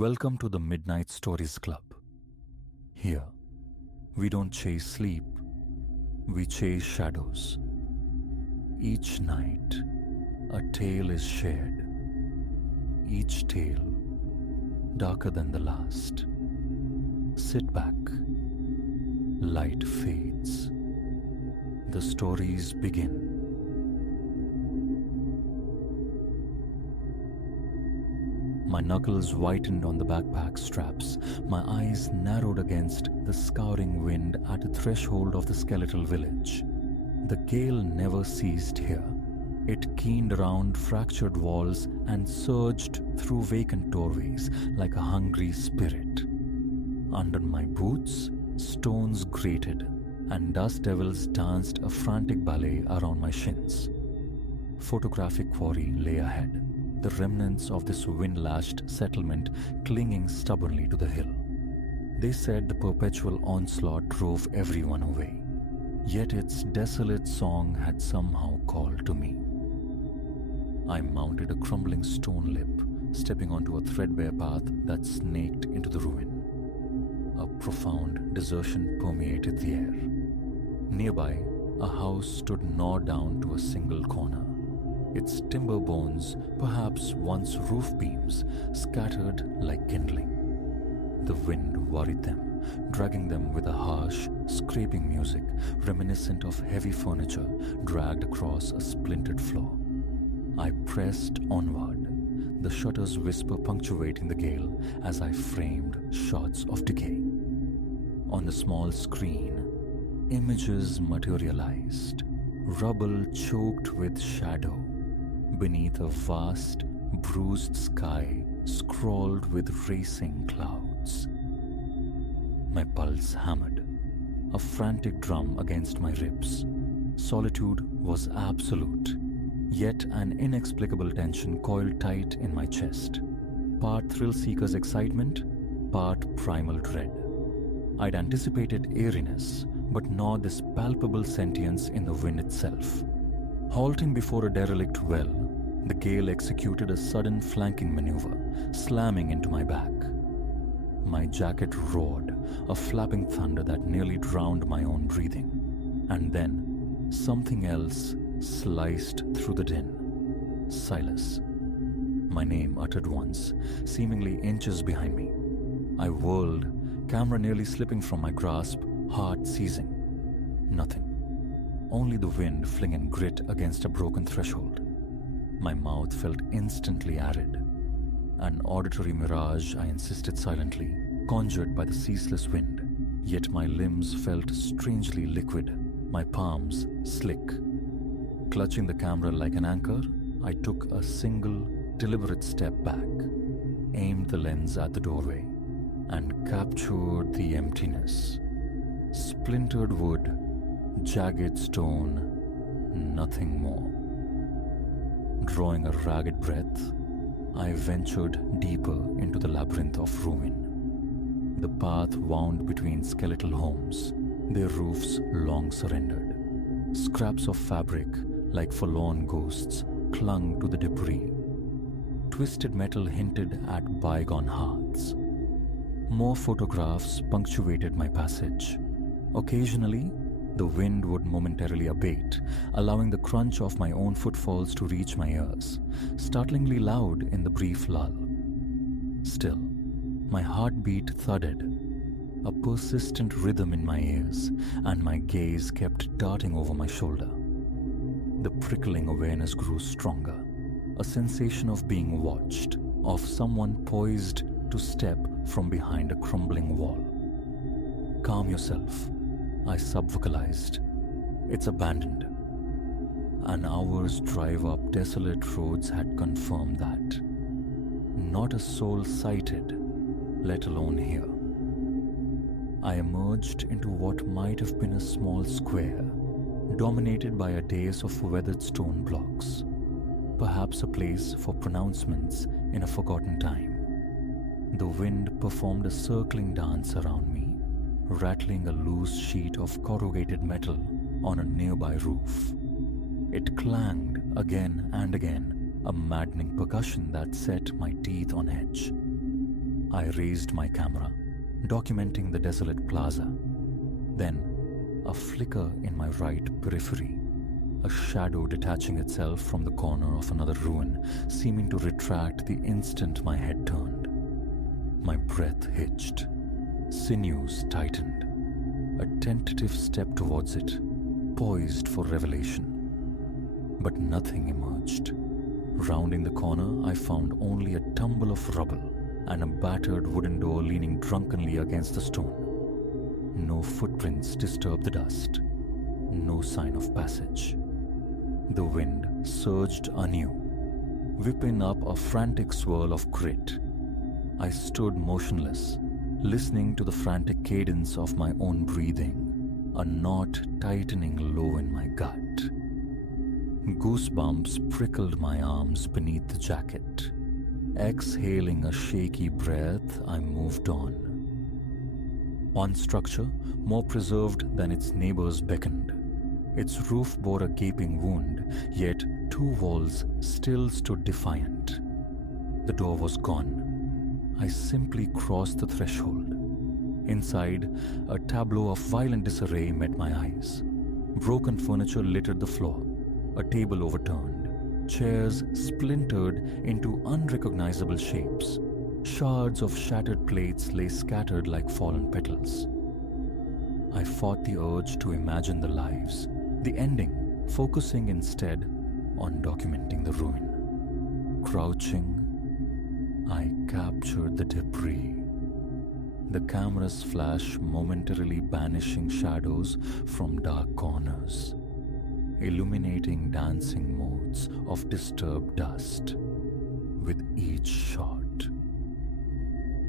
Welcome to the Midnight Stories Club. Here, we don't chase sleep, we chase shadows. Each night, a tale is shared. Each tale darker than the last. Sit back. Light fades. The stories begin. My knuckles whitened on the backpack straps, my eyes narrowed against the scouring wind at the threshold of the skeletal village. The gale never ceased here. It keened around fractured walls and surged through vacant doorways like a hungry spirit. Under my boots, stones grated, and dust devils danced a frantic ballet around my shins. Photographic quarry lay ahead, the remnants of this wind-lashed settlement clinging stubbornly to the hill. They said the perpetual onslaught drove everyone away, yet its desolate song had somehow called to me. I mounted a crumbling stone lip, stepping onto a threadbare path that snaked into the ruin. A profound desertion permeated the air. Nearby, a house stood gnawed down to a single corner. Its timber bones, perhaps once roof beams, scattered like kindling. The wind worried them, dragging them with a harsh, scraping music reminiscent of heavy furniture dragged across a splintered floor. I pressed onward, the shutter's whisper punctuating the gale as I framed shots of decay. On the small screen, images materialized, rubble choked with shadow. Beneath a vast, bruised sky scrawled with racing clouds. My pulse hammered, a frantic drum against my ribs. Solitude was absolute, yet an inexplicable tension coiled tight in my chest. Part thrill-seeker's excitement, part primal dread. I'd anticipated eeriness, but not this palpable sentience in the wind itself. Halting before a derelict well, the gale executed a sudden flanking maneuver, slamming into my back. My jacket roared, a flapping thunder that nearly drowned my own breathing. And then, something else sliced through the din. Silas. My name uttered once, seemingly inches behind me. I whirled, camera nearly slipping from my grasp, heart seizing. Nothing. Only the wind flinging grit against a broken threshold. My mouth felt instantly arid. An auditory mirage, I insisted silently, conjured by the ceaseless wind. Yet my limbs felt strangely liquid, my palms slick. Clutching the camera like an anchor, I took a single, deliberate step back, aimed the lens at the doorway, and captured the emptiness. Splintered wood, jagged stone, nothing more. Drawing a ragged breath, I ventured deeper into the labyrinth of ruin. The path wound between skeletal homes, their roofs long surrendered. Scraps of fabric, like forlorn ghosts, clung to the debris. Twisted metal hinted at bygone hearths. More photographs punctuated my passage. Occasionally, the wind would momentarily abate, allowing the crunch of my own footfalls to reach my ears, startlingly loud in the brief lull. Still, my heartbeat thudded, a persistent rhythm in my ears, and my gaze kept darting over my shoulder. The prickling awareness grew stronger, a sensation of being watched, of someone poised to step from behind a crumbling wall. Calm yourself, I subvocalized. It's abandoned. An hour's drive up desolate roads had confirmed that. Not a soul sighted, let alone here. I emerged into what might have been a small square, dominated by a dais of weathered stone blocks. Perhaps a place for pronouncements in a forgotten time. The wind performed a circling dance around me, rattling a loose sheet of corrugated metal on a nearby roof. It clanged again and again, a maddening percussion that set my teeth on edge. I raised my camera, documenting the desolate plaza. Then, a flicker in my right periphery, a shadow detaching itself from the corner of another ruin, seeming to retract the instant my head turned. My breath hitched, sinews tightened, a tentative step towards it, poised for revelation. But nothing emerged. Rounding the corner, I found only a tumble of rubble and a battered wooden door leaning drunkenly against the stone. No footprints disturbed the dust. No sign of passage. The wind surged anew, whipping up a frantic swirl of grit. I stood motionless, listening to the frantic cadence of my own breathing, a knot tightening low in my gut. Goosebumps prickled my arms beneath the jacket. Exhaling a shaky breath, I moved on. One structure, more preserved than its neighbors, beckoned. Its roof bore a gaping wound, yet two walls still stood defiant. The door was gone. I simply crossed the threshold. Inside, a tableau of violent disarray met my eyes. Broken furniture littered the floor, a table overturned, chairs splintered into unrecognizable shapes. Shards of shattered plates lay scattered like fallen petals. I fought the urge to imagine the lives, the ending, focusing instead on documenting the ruin. Crouching, I captured the debris. The camera's flash momentarily banishing shadows from dark corners, illuminating dancing motes of disturbed dust with each shot.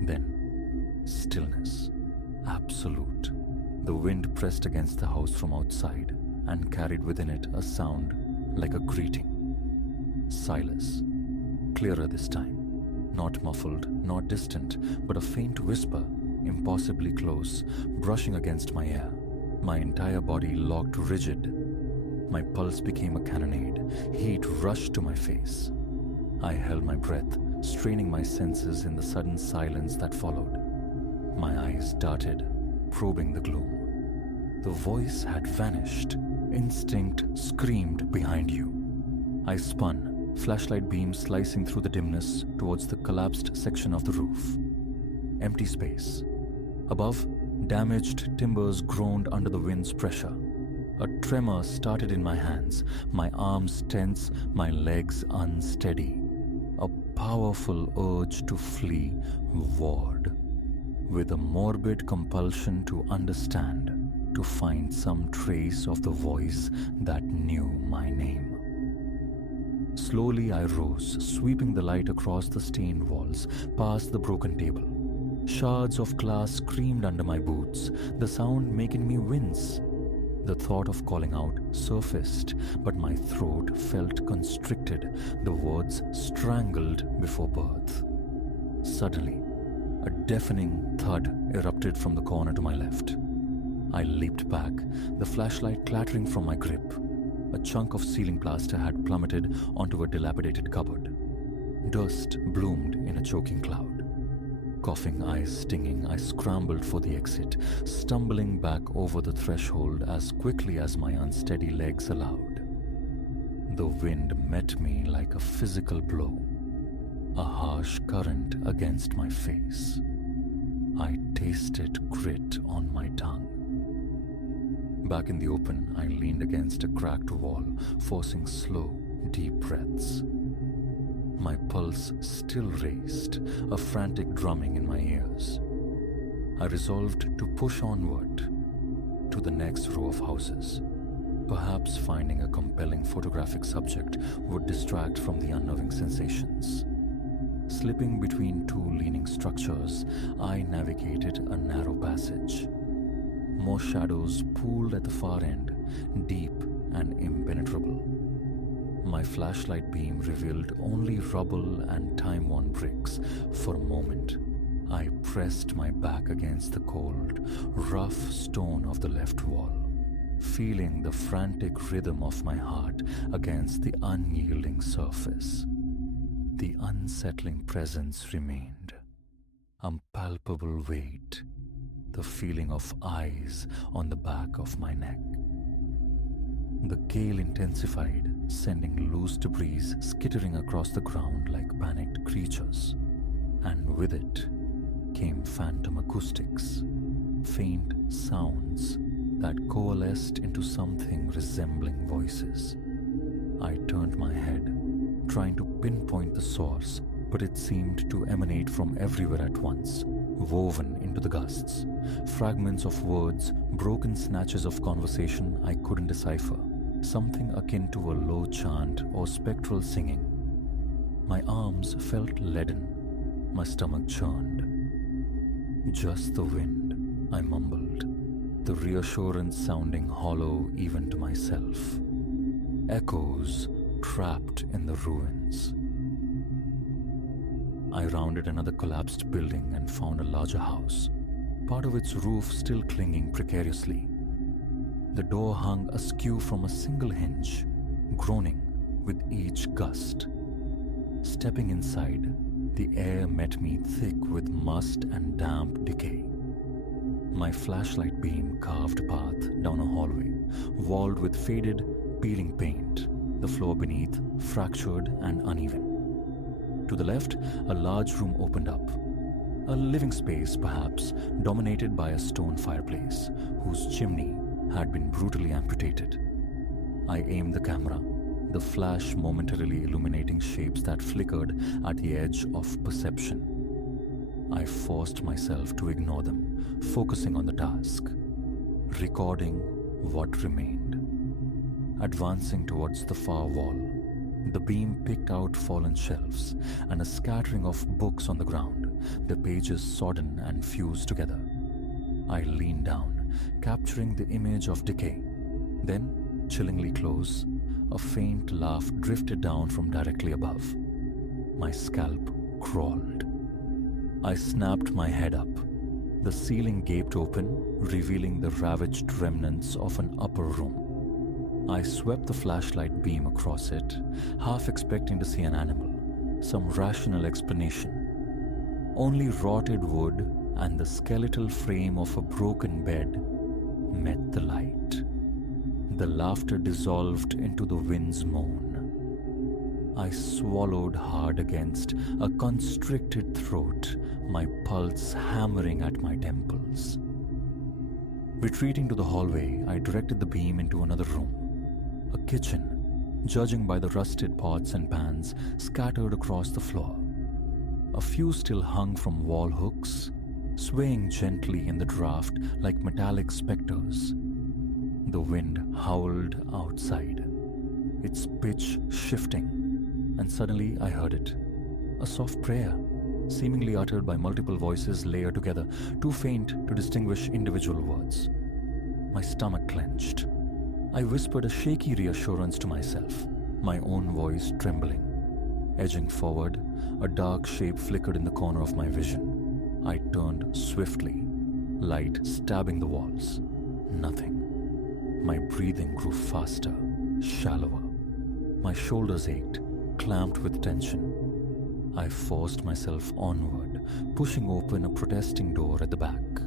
Then, stillness, absolute. The wind pressed against the house from outside and carried within it a sound like a greeting. Silas, clearer this time, not muffled, not distant, but a faint whisper, impossibly close, brushing against my ear. My entire body locked rigid. My pulse became a cannonade. Heat rushed to my face. I held my breath, straining my senses in the sudden silence that followed. My eyes darted, probing the gloom. The voice had vanished. Instinct screamed behind you. I spun, flashlight beam slicing through the dimness towards the collapsed section of the roof. Empty space. Above, damaged timbers groaned under the wind's pressure. A tremor started in my hands, my arms tense, my legs unsteady. A powerful urge to flee warred, with a morbid compulsion to understand, to find some trace of the voice that knew my name. Slowly I rose, sweeping the light across the stained walls, past the broken table. Shards of glass screamed under my boots, the sound making me wince. The thought of calling out surfaced, but my throat felt constricted, the words strangled before birth. Suddenly, a deafening thud erupted from the corner to my left. I leaped back, the flashlight clattering from my grip. A chunk of ceiling plaster had plummeted onto a dilapidated cupboard. Dust bloomed in a choking cloud. Coughing, eyes stinging, I scrambled for the exit, stumbling back over the threshold as quickly as my unsteady legs allowed. The wind met me like a physical blow, a harsh current against my face. I tasted grit on my tongue. Back in the open, I leaned against a cracked wall, forcing slow, deep breaths. My pulse still raced, a frantic drumming in my ears. I resolved to push onward to the next row of houses. Perhaps finding a compelling photographic subject would distract from the unnerving sensations. Slipping between two leaning structures, I navigated a narrow passage. More shadows pooled at the far end, deep and impenetrable. My flashlight beam revealed only rubble and time-worn bricks. For a moment, I pressed my back against the cold, rough stone of the left wall, feeling the frantic rhythm of my heart against the unyielding surface. The unsettling presence remained. a palpable weight, the feeling of eyes on the back of my neck. The gale intensified, sending loose debris skittering across the ground like panicked creatures, and with it came phantom acoustics, faint sounds that coalesced into something resembling voices. I turned my head, trying to pinpoint the source, but it seemed to emanate from everywhere at once, woven into the gusts. Fragments of words, broken snatches of conversation I couldn't decipher, something akin to a low chant or spectral singing. My arms felt leaden, my stomach churned. Just the wind, I mumbled, the reassurance sounding hollow even to myself. Echoes trapped in the ruins. I rounded another collapsed building and found a larger house, part of its roof still clinging precariously. The door hung askew from a single hinge, groaning with each gust. Stepping inside, the air met me thick with must and damp decay. My flashlight beam carved a path down a hallway, walled with faded, peeling paint, the floor beneath fractured and uneven. To the left, a large room opened up. A living space, perhaps, dominated by a stone fireplace, whose chimney had been brutally amputated. I aimed the camera, the flash momentarily illuminating shapes that flickered at the edge of perception. I forced myself to ignore them, focusing on the task, recording what remained. Advancing towards the far wall, the beam picked out fallen shelves and a scattering of books on the ground, the pages sodden and fused together. I leaned down, capturing the image of decay. Then, chillingly close, a faint laugh drifted down from directly above. My scalp crawled. I snapped my head up. The ceiling gaped open, revealing the ravaged remnants of an upper room. I swept the flashlight beam across it, half expecting to see an animal, some rational explanation. Only rotted wood and the skeletal frame of a broken bed met the light. The laughter dissolved into the wind's moan. I swallowed hard against a constricted throat, my pulse hammering at my temples. Retreating to the hallway, I directed the beam into another room. A kitchen, judging by the rusted pots and pans scattered across the floor. A few still hung from wall hooks, swaying gently in the draft like metallic specters. The wind howled outside, its pitch shifting, and suddenly I heard it. A soft prayer, seemingly uttered by multiple voices layered together, too faint to distinguish individual words. My stomach clenched. I whispered a shaky reassurance to myself, my own voice trembling. Edging forward, a dark shape flickered in the corner of my vision. I turned swiftly, light stabbing the walls. Nothing. My breathing grew faster, shallower. My shoulders ached, clamped with tension. I forced myself onward, pushing open a protesting door at the back.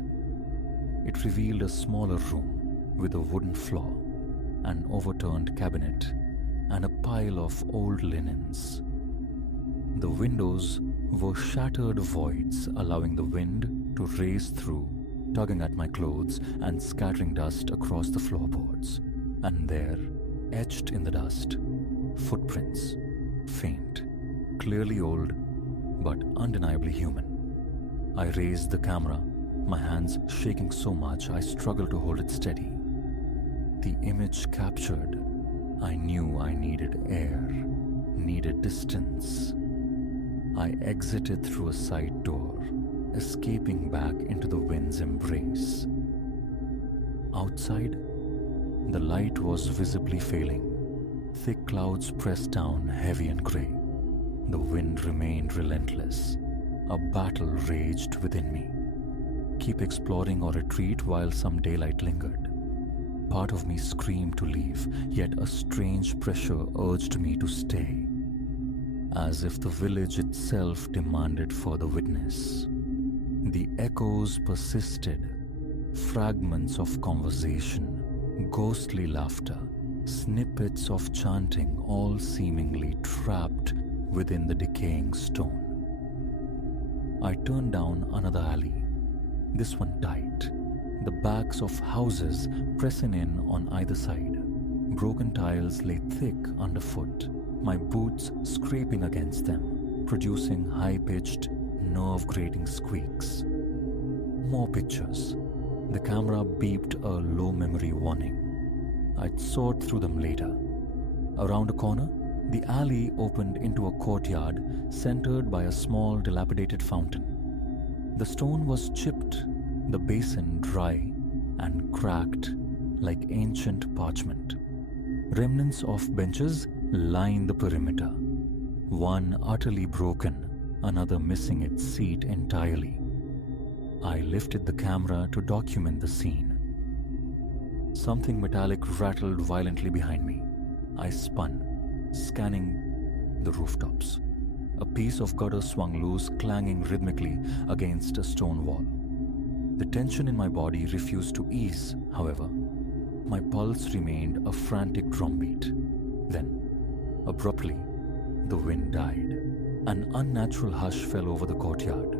It revealed a smaller room with a wooden floor, an overturned cabinet, and a pile of old linens. The windows were shattered voids, allowing the wind to race through, tugging at my clothes and scattering dust across the floorboards. And there, etched in the dust, footprints, faint, clearly old, but undeniably human. I raised the camera, my hands shaking so much I struggled to hold it steady. The image captured, I knew I needed air, needed distance. I exited through a side door, escaping back into the wind's embrace. Outside, the light was visibly failing. Thick clouds pressed down, heavy and grey. The wind remained relentless. A battle raged within me. Keep exploring or retreat while some daylight lingered. Part of me screamed to leave, yet a strange pressure urged me to stay, as if the village itself demanded further witness. The echoes persisted, fragments of conversation, ghostly laughter, snippets of chanting, all seemingly trapped within the decaying stone. I turned down another alley, this one tight, the backs of houses pressing in on either side. Broken tiles lay thick underfoot, my boots scraping against them, producing high-pitched, nerve-grating squeaks. More pictures. The camera beeped a low memory warning. I'd sort through them later. Around a corner, the alley opened into a courtyard centered by a small dilapidated fountain. The stone was chipped, the basin dry and cracked like ancient parchment. Remnants of benches line the perimeter, one utterly broken, another missing its seat entirely. I lifted the camera to document the scene. Something metallic rattled violently behind me. I spun, scanning the rooftops. A piece of gutter swung loose, clanging rhythmically against a stone wall. The tension in my body refused to ease, however. My pulse remained a frantic drumbeat. Then, abruptly, the wind died. An unnatural hush fell over the courtyard.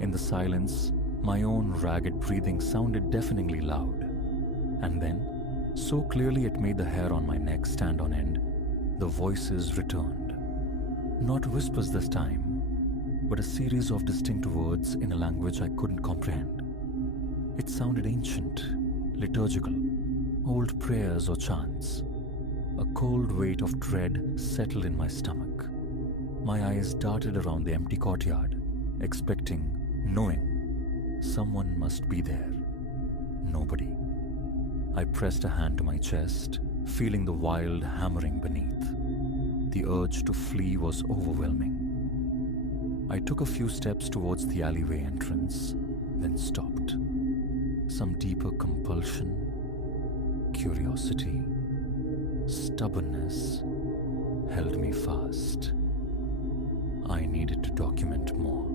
In the silence, my own ragged breathing sounded deafeningly loud. And then, so clearly it made the hair on my neck stand on end, the voices returned. Not whispers this time, but a series of distinct words in a language I couldn't comprehend. It sounded ancient, liturgical, old prayers or chants. A cold weight of dread settled in my stomach. My eyes darted around the empty courtyard, expecting, knowing, someone must be there. Nobody. I pressed a hand to my chest, feeling the wild hammering beneath. The urge to flee was overwhelming. I took a few steps towards the alleyway entrance, then stopped. Some deeper compulsion, curiosity, stubbornness held me fast. I needed to document more.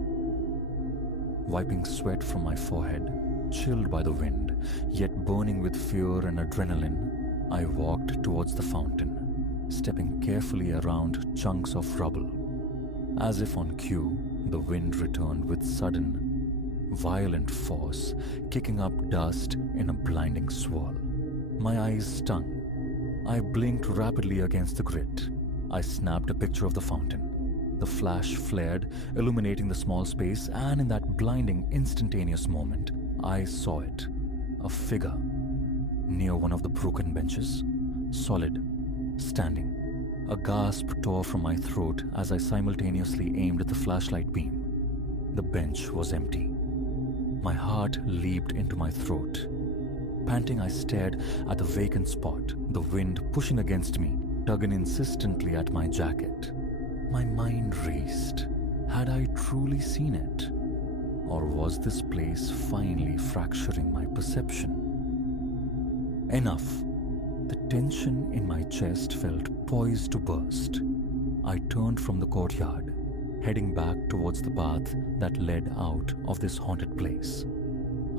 Wiping sweat from my forehead, chilled by the wind, yet burning with fear and adrenaline, I walked towards the fountain, stepping carefully around chunks of rubble. As if on cue, the wind returned with sudden, violent force, kicking up dust in a blinding swirl. My eyes stung. I blinked rapidly against the grit. I snapped a picture of the fountain. The flash flared, illuminating the small space, and in that blinding, instantaneous moment, I saw it. A figure near one of the broken benches, solid, standing. A gasp tore from my throat as I simultaneously aimed at the flashlight beam. The bench was empty. My heart leaped into my throat. Panting, I stared at the vacant spot, the wind pushing against me, tugging insistently at my jacket. My mind raced. Had I truly seen it? Or was this place finally fracturing my perception? Enough. The tension in my chest felt poised to burst. I turned from the courtyard, heading back towards the path that led out of this haunted place.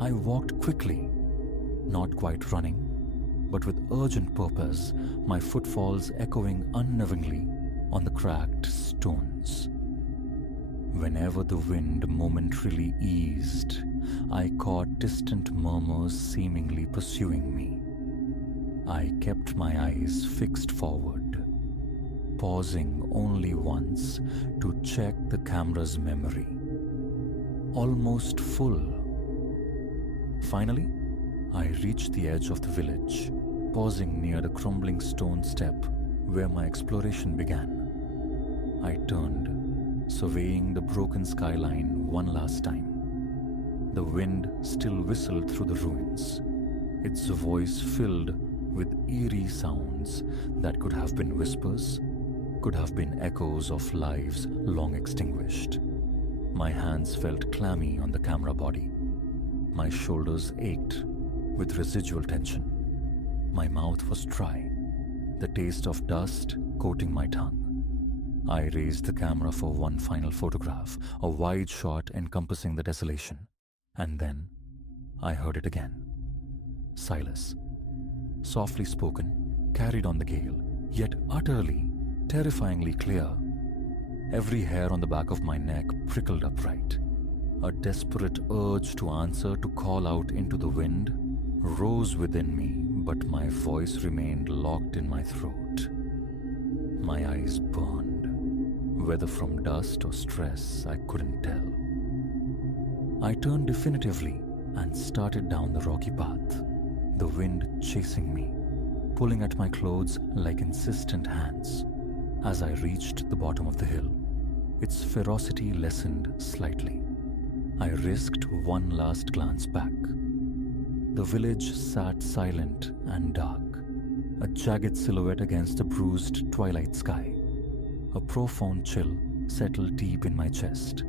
I walked quickly, not quite running, but with urgent purpose, my footfalls echoing unnervingly on the cracked stones. Whenever the wind momentarily eased, I caught distant murmurs seemingly pursuing me. I kept my eyes fixed forward, pausing only once to check the camera's memory. Almost full. Finally, I reached the edge of the village, pausing near the crumbling stone step where my exploration began. I turned, surveying the broken skyline one last time. The wind still whistled through the ruins, its voice filled with eerie sounds that could have been whispers, could have been echoes of lives long extinguished. My hands felt clammy on the camera body. My shoulders ached with residual tension. My mouth was dry, the taste of dust coating my tongue. I raised the camera for one final photograph, a wide shot encompassing the desolation. And then I heard it again. Silas. Softly spoken, carried on the gale, yet utterly, terrifyingly clear. Every hair on the back of my neck prickled upright. A desperate urge to answer, to call out into the wind, rose within me, but my voice remained locked in my throat. My eyes burned. Whether from dust or stress, I couldn't tell. I turned definitively and started down the rocky path, the wind chasing me, pulling at my clothes like insistent hands. As I reached the bottom of the hill, its ferocity lessened slightly. I risked one last glance back. The village sat silent and dark, a jagged silhouette against the bruised twilight sky. A profound chill settled deep in my chest.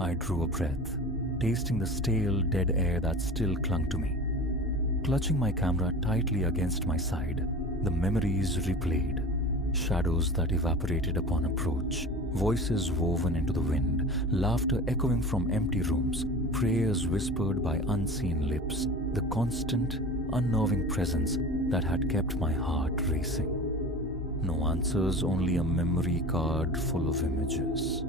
I drew a breath, tasting the stale, dead air that still clung to me. Clutching my camera tightly against my side, the memories replayed. Shadows that evaporated upon approach, voices woven into the wind, laughter echoing from empty rooms, prayers whispered by unseen lips, the constant, unnerving presence that had kept my heart racing. No answers, only a memory card full of images.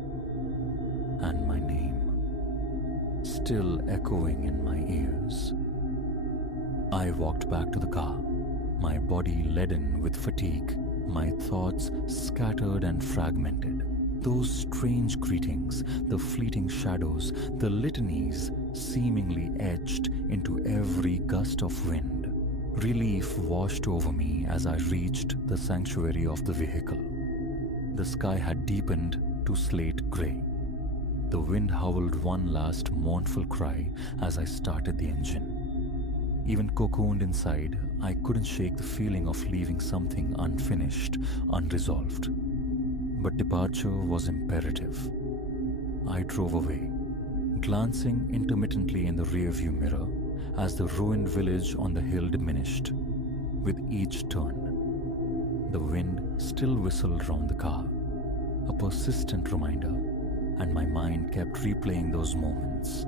And my name, still echoing in my ears. I walked back to the car, my body leaden with fatigue, my thoughts scattered and fragmented. Those strange greetings, the fleeting shadows, the litanies seemingly etched into every gust of wind. Relief washed over me as I reached the sanctuary of the vehicle. The sky had deepened to slate grey. The wind howled one last mournful cry as I started the engine. Even cocooned inside, I couldn't shake the feeling of leaving something unfinished, unresolved. But departure was imperative. I drove away, glancing intermittently in the rearview mirror as the ruined village on the hill diminished. With each turn, the wind still whistled round the car, a persistent reminder, and my mind kept replaying those moments,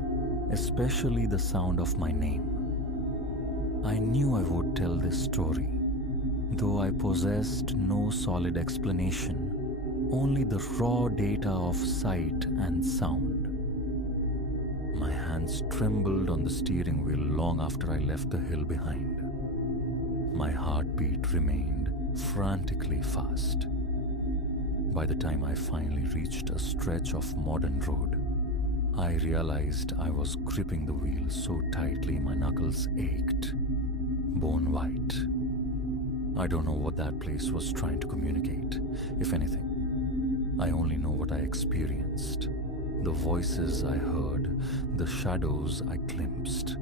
especially the sound of my name. I knew I would tell this story, though I possessed no solid explanation, only the raw data of sight and sound. My hands trembled on the steering wheel long after I left the hill behind. My heartbeat remained frantically fast. By the time I finally reached a stretch of modern road, I realized I was gripping the wheel so tightly my knuckles ached, bone white. I don't know what that place was trying to communicate, if anything. I only know what I experienced, the voices I heard, the shadows I glimpsed.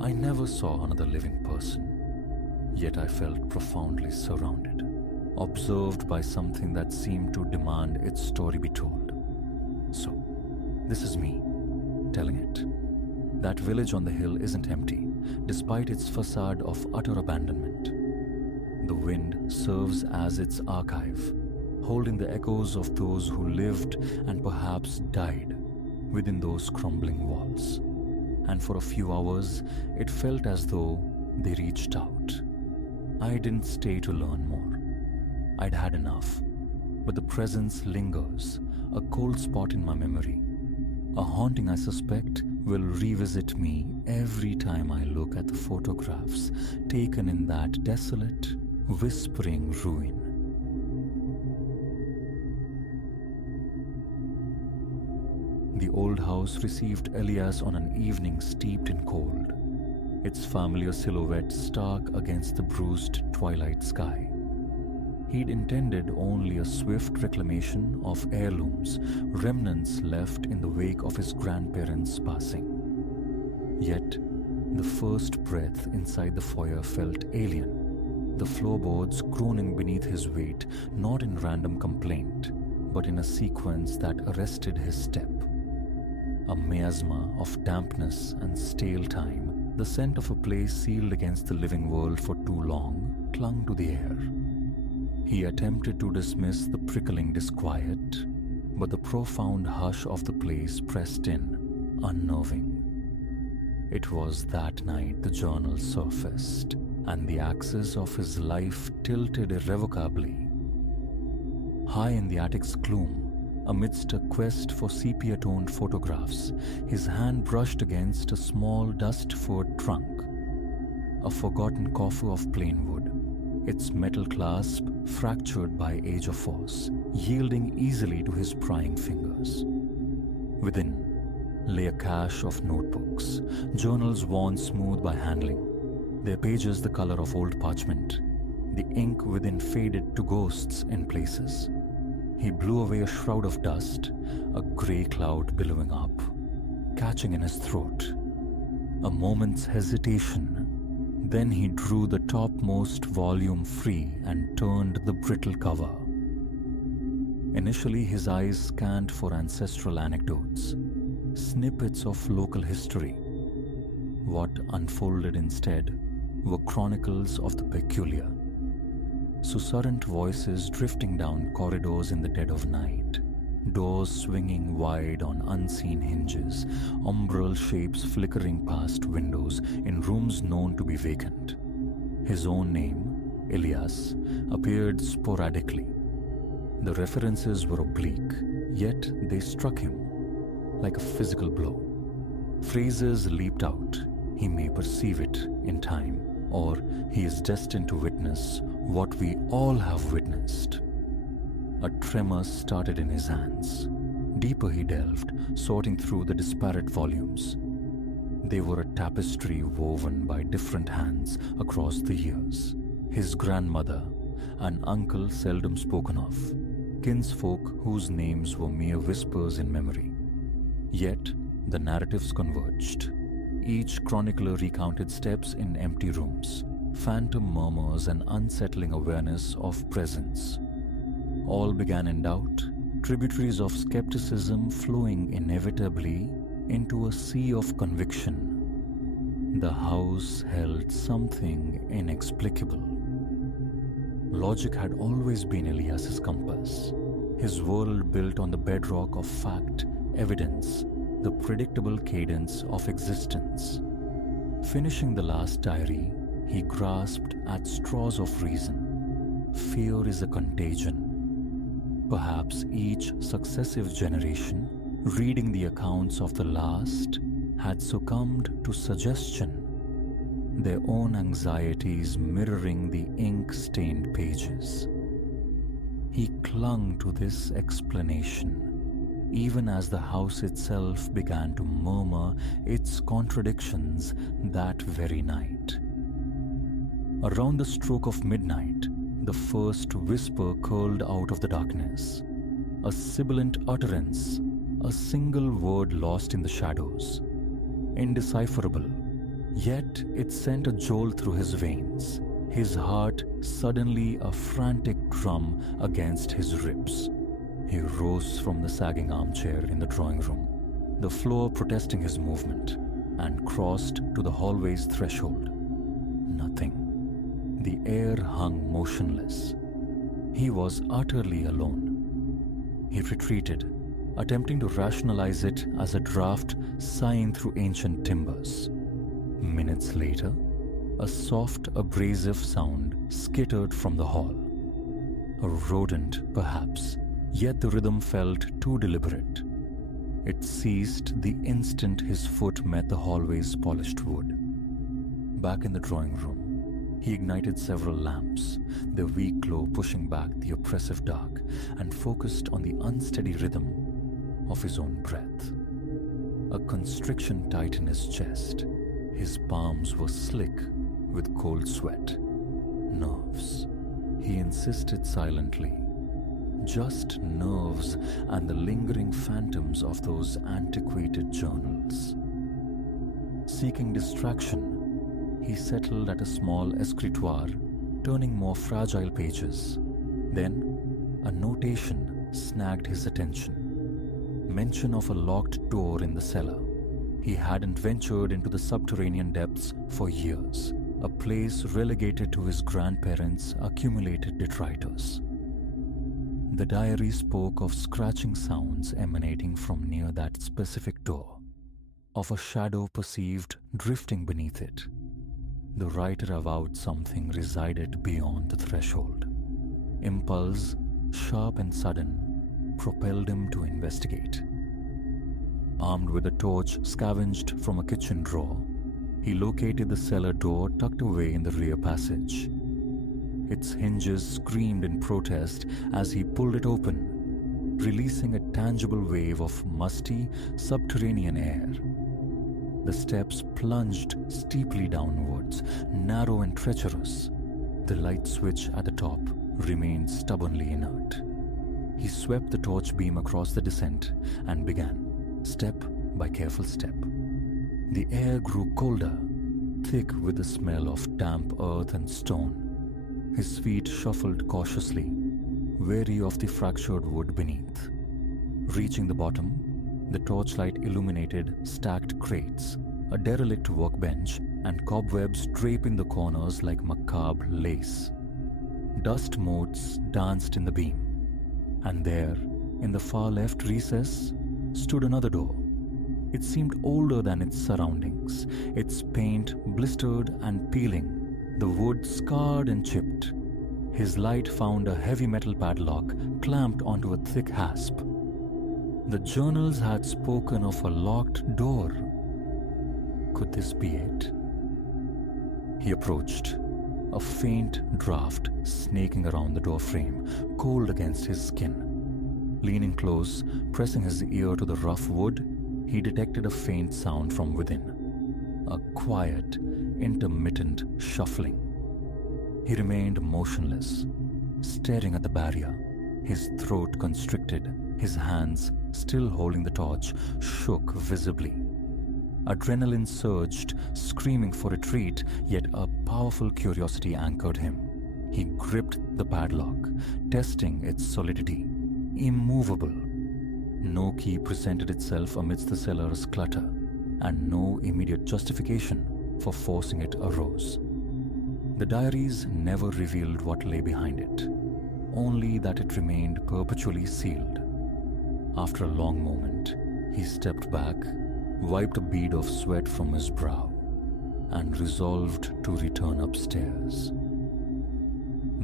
I never saw another living person, yet I felt profoundly surrounded, observed by something that seemed to demand its story be told. So, this is me, telling it. That village on the hill isn't empty, despite its facade of utter abandonment. The wind serves as its archive, holding the echoes of those who lived and perhaps died within those crumbling walls. And for a few hours, it felt as though they reached out. I didn't stay to learn more. I'd had enough. But the presence lingers, a cold spot in my memory. A haunting I suspect will revisit me every time I look at the photographs taken in that desolate, whispering ruin. The old house received Elias on an evening steeped in cold, its familiar silhouette stark against the bruised twilight sky. He'd intended only a swift reclamation of heirlooms, remnants left in the wake of his grandparents' passing. Yet, the first breath inside the foyer felt alien, the floorboards groaning beneath his weight, not in random complaint, but in a sequence that arrested his step. A miasma of dampness and stale time, the scent of a place sealed against the living world for too long, clung to the air. He attempted to dismiss the prickling disquiet, but the profound hush of the place pressed in, unnerving. It was that night the journal surfaced, and the axis of his life tilted irrevocably. High in the attic's gloom, amidst a quest for sepia-toned photographs, his hand brushed against a small dust-furred trunk, a forgotten coffer of plain wood, its metal clasp fractured by age of force, yielding easily to his prying fingers. Within lay a cache of notebooks, journals worn smooth by handling, their pages the color of old parchment, the ink within faded to ghosts in places. He blew away a shroud of dust, a grey cloud billowing up, catching in his throat. A moment's hesitation, then he drew the topmost volume free and turned the brittle cover. Initially, his eyes scanned for ancestral anecdotes, snippets of local history. What unfolded instead were chronicles of the peculiar. Susurrant voices drifting down corridors in the dead of night, doors swinging wide on unseen hinges, umbral shapes flickering past windows in rooms known to be vacant. His own name, Elias, appeared sporadically. The references were oblique, yet they struck him like a physical blow. Phrases leaped out. He may perceive it in time, or he is destined to witness what we all have witnessed. A tremor started in his hands. Deeper he delved, sorting through the disparate volumes. They were a tapestry woven by different hands across the years. His grandmother, an uncle seldom spoken of, kinsfolk whose names were mere whispers in memory. Yet the narratives converged. Each chronicler recounted steps in empty rooms, phantom murmurs and unsettling awareness of presence. All began in doubt, tributaries of skepticism flowing inevitably into a sea of conviction. The house held something inexplicable. Logic had always been Elias's compass, his world built on the bedrock of fact, evidence, the predictable cadence of existence. Finishing the last diary, he grasped at straws of reason. Fear is a contagion. Perhaps each successive generation, reading the accounts of the last, had succumbed to suggestion, their own anxieties mirroring the ink-stained pages. He clung to this explanation, even as the house itself began to murmur its contradictions that very night. Around the stroke of midnight, the first whisper curled out of the darkness, a sibilant utterance, a single word lost in the shadows, indecipherable, yet it sent a jolt through his veins, his heart suddenly a frantic drum against his ribs. He rose from the sagging armchair in the drawing room, the floor protesting his movement, and crossed to the hallway's threshold. Nothing. The air hung motionless. He was utterly alone. He retreated, attempting to rationalize it as a draft sighing through ancient timbers. Minutes later, a soft, abrasive sound skittered from the hall. A rodent, perhaps, yet the rhythm felt too deliberate. It ceased the instant his foot met the hallway's polished wood. Back in the drawing room, he ignited several lamps, their weak glow pushing back the oppressive dark, and focused on the unsteady rhythm of his own breath. A constriction tightened his chest. His palms were slick with cold sweat. Nerves. He insisted silently. Just nerves and the lingering phantoms of those antiquated journals. Seeking distraction, he settled at a small escritoire, turning more fragile pages. Then, a notation snagged his attention. Mention of a locked door in the cellar. He hadn't ventured into the subterranean depths for years. a place relegated to his grandparents' accumulated detritus. The diary spoke of scratching sounds emanating from near that specific door, of a shadow perceived drifting beneath it. The writer avowed something resided beyond the threshold. Impulse, sharp and sudden, propelled him to investigate. Armed with a torch scavenged from a kitchen drawer, he located the cellar door tucked away in the rear passage. Its hinges screamed in protest as he pulled it open, releasing a tangible wave of musty, subterranean air. The steps plunged steeply downwards, narrow and treacherous. The light switch at the top remained stubbornly inert. He swept the torch beam across the descent and began, step by careful step. The air grew colder, thick with the smell of damp earth and stone. His feet shuffled cautiously, wary of the fractured wood beneath. Reaching the bottom, the torchlight illuminated stacked crates, a derelict workbench, and cobwebs draping the corners like macabre lace. Dust motes danced in the beam, and there, in the far left recess, stood another door. It seemed older than its surroundings, its paint blistered and peeling, the wood scarred and chipped. His light found a heavy metal padlock clamped onto a thick hasp. The journals had spoken of a locked door. Could this be it? He approached, a faint draft snaking around the doorframe, cold against his skin. Leaning close, pressing his ear to the rough wood, he detected a faint sound from within, a quiet, intermittent shuffling. He remained motionless, staring at the barrier, his throat constricted, his hands, still holding the torch, shook visibly. Adrenaline surged, screaming for retreat, yet a powerful curiosity anchored him. He gripped the padlock, testing its solidity, immovable. No key presented itself amidst the cellar's clutter, and no immediate justification for forcing it arose. The diaries never revealed what lay behind it, only that it remained perpetually sealed. After a long moment, he stepped back, wiped a bead of sweat from his brow, and resolved to return upstairs.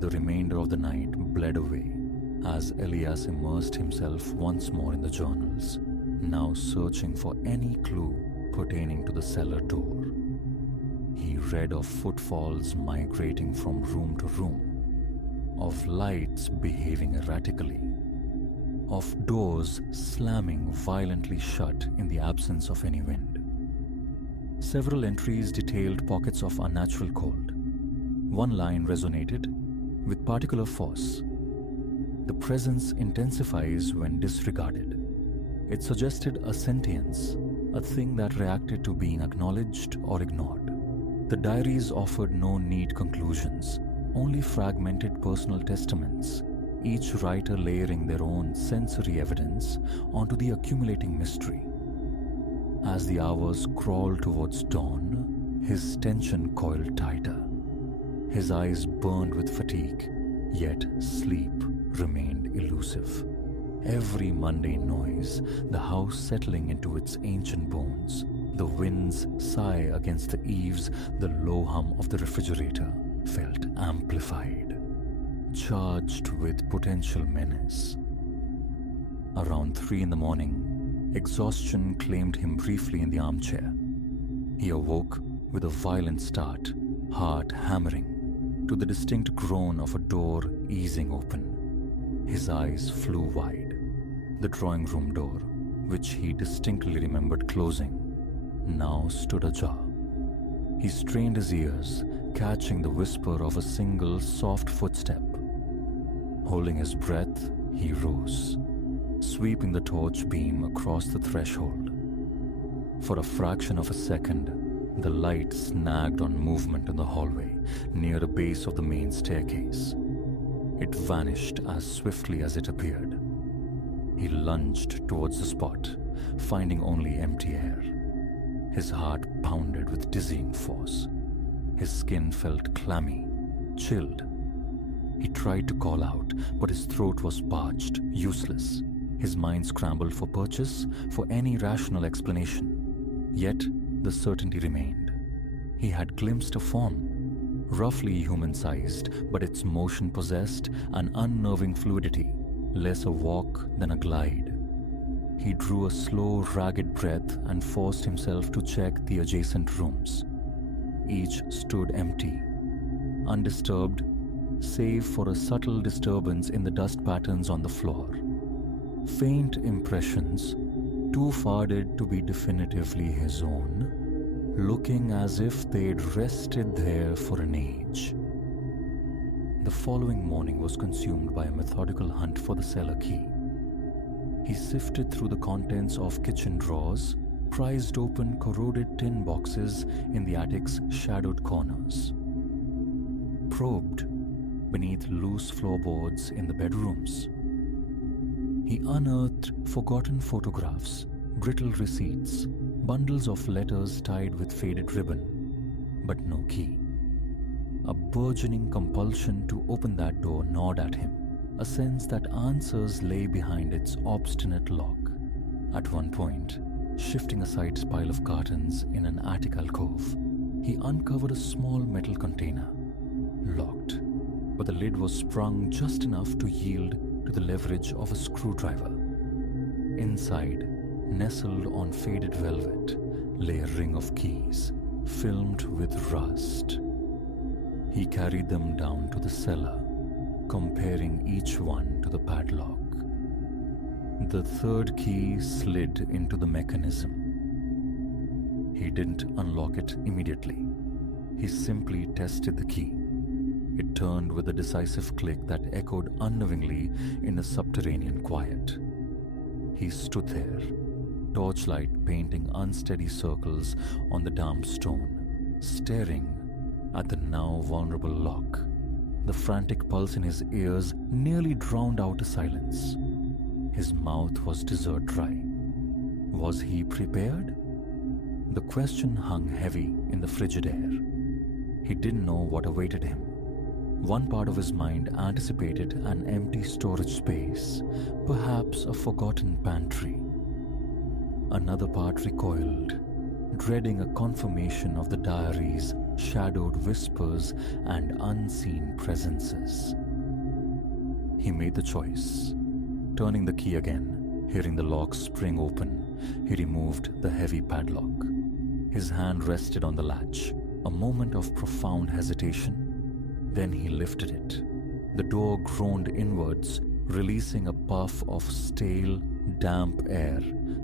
The remainder of the night bled away as Elias immersed himself once more in the journals, now searching for any clue pertaining to the cellar door. He read of footfalls migrating from room to room, of lights behaving erratically, of doors slamming violently shut in the absence of any wind. Several entries detailed pockets of unnatural cold. One line resonated with particular force. The presence intensifies when disregarded. It suggested a sentience, a thing that reacted to being acknowledged or ignored. The diaries offered no neat conclusions, only fragmented personal testaments, each writer layering their own sensory evidence onto the accumulating mystery. As the hours crawled towards dawn, his tension coiled tighter. His eyes burned with fatigue, yet sleep remained elusive. Every mundane noise, the house settling into its ancient bones, the wind's sigh against the eaves, the low hum of the refrigerator, felt amplified, charged with potential menace. Around 3 a.m, exhaustion claimed him briefly in the armchair. He awoke with a violent start, heart hammering, to the distinct groan of a door easing open. His eyes flew wide. The drawing room door, which he distinctly remembered closing, now stood ajar. He strained his ears, catching the whisper of a single soft footstep. Holding his breath, he rose, sweeping the torch beam across the threshold. For a fraction of a second, the light snagged on movement in the hallway near the base of the main staircase. It vanished as swiftly as it appeared. He lunged towards the spot, finding only empty air. His heart pounded with dizzying force. His skin felt clammy, chilled. He tried to call out, but his throat was parched, useless. His mind scrambled for purchase, for any rational explanation. Yet, the certainty remained. He had glimpsed a form, roughly human-sized, but its motion possessed an unnerving fluidity, less a walk than a glide. He drew a slow, ragged breath and forced himself to check the adjacent rooms. Each stood empty, undisturbed, save for a subtle disturbance in the dust patterns on the floor. Faint impressions, too faded to be definitively his own, looking as if they'd rested there for an age. The following morning was consumed by a methodical hunt for the cellar key. He sifted through the contents of kitchen drawers, prized open corroded tin boxes in the attic's shadowed corners, probed beneath loose floorboards in the bedrooms. He unearthed forgotten photographs, brittle receipts, bundles of letters tied with faded ribbon, but no key. A burgeoning compulsion to open that door gnawed at him, a sense that answers lay behind its obstinate lock. At one point, shifting aside a pile of cartons in an attic alcove, he uncovered a small metal container, locked, but the lid was sprung just enough to yield to the leverage of a screwdriver. Inside, nestled on faded velvet, lay a ring of keys, filmed with rust. He carried them down to the cellar, comparing each one to the padlock. The third key slid into the mechanism. He didn't unlock it immediately. He simply tested the key. It turned with a decisive click that echoed unknowingly in the subterranean quiet. He stood there, torchlight painting unsteady circles on the damp stone, staring at the now vulnerable lock. The frantic pulse in his ears nearly drowned out the silence. His mouth was desert dry. Was he prepared? The question hung heavy in the frigid air. He didn't know what awaited him. One part of his mind anticipated an empty storage space, perhaps a forgotten pantry. Another part recoiled, dreading a confirmation of the diary's shadowed whispers and unseen presences. He made the choice. Turning the key again, hearing the lock spring open, he removed the heavy padlock. His hand rested on the latch, a moment of profound hesitation. Then he lifted it. The door groaned inwards, releasing a puff of stale, damp air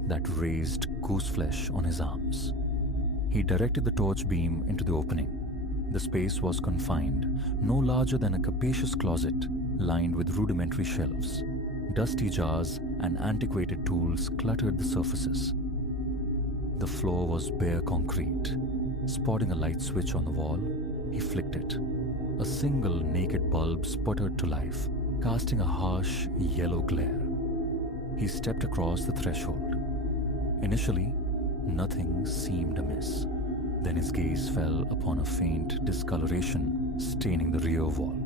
that raised gooseflesh on his arms. He directed the torch beam into the opening. The space was confined, no larger than a capacious closet lined with rudimentary shelves. Dusty jars and antiquated tools cluttered the surfaces. The floor was bare concrete. Spotting a light switch on the wall, he flicked it. A single naked bulb sputtered to life, casting a harsh yellow glare. He stepped across the threshold. Initially, nothing seemed amiss. Then his gaze fell upon a faint discoloration staining the rear wall.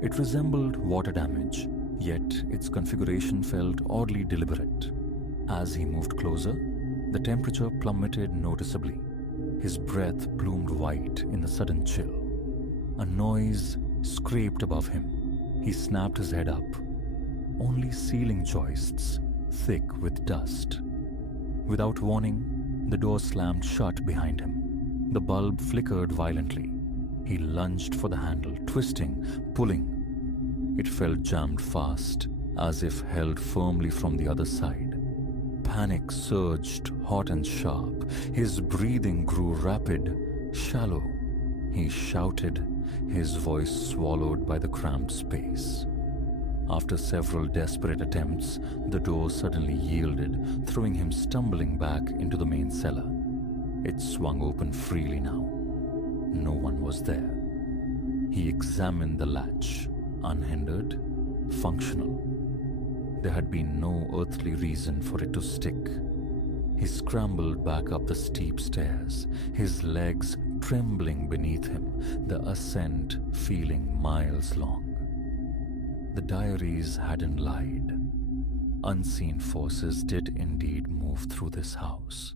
It resembled water damage, yet its configuration felt oddly deliberate. As he moved closer, the temperature plummeted noticeably. His breath bloomed white in the sudden chill. A noise scraped above him. He snapped his head up. Only ceiling joists, thick with dust. Without warning, the door slammed shut behind him. The bulb flickered violently. He lunged for the handle, twisting, pulling. It felt jammed fast, as if held firmly from the other side. Panic surged, hot and sharp. His breathing grew rapid, shallow. He shouted, his voice swallowed by the cramped space. After several desperate attempts, the door suddenly yielded, throwing him stumbling back into the main cellar. It swung open freely now. No one was there. He examined the latch, unhindered, functional. There had been no earthly reason for it to stick. He scrambled back up the steep stairs, his legs trembling beneath him, the ascent feeling miles long. The diaries hadn't lied. Unseen forces did indeed move through this house.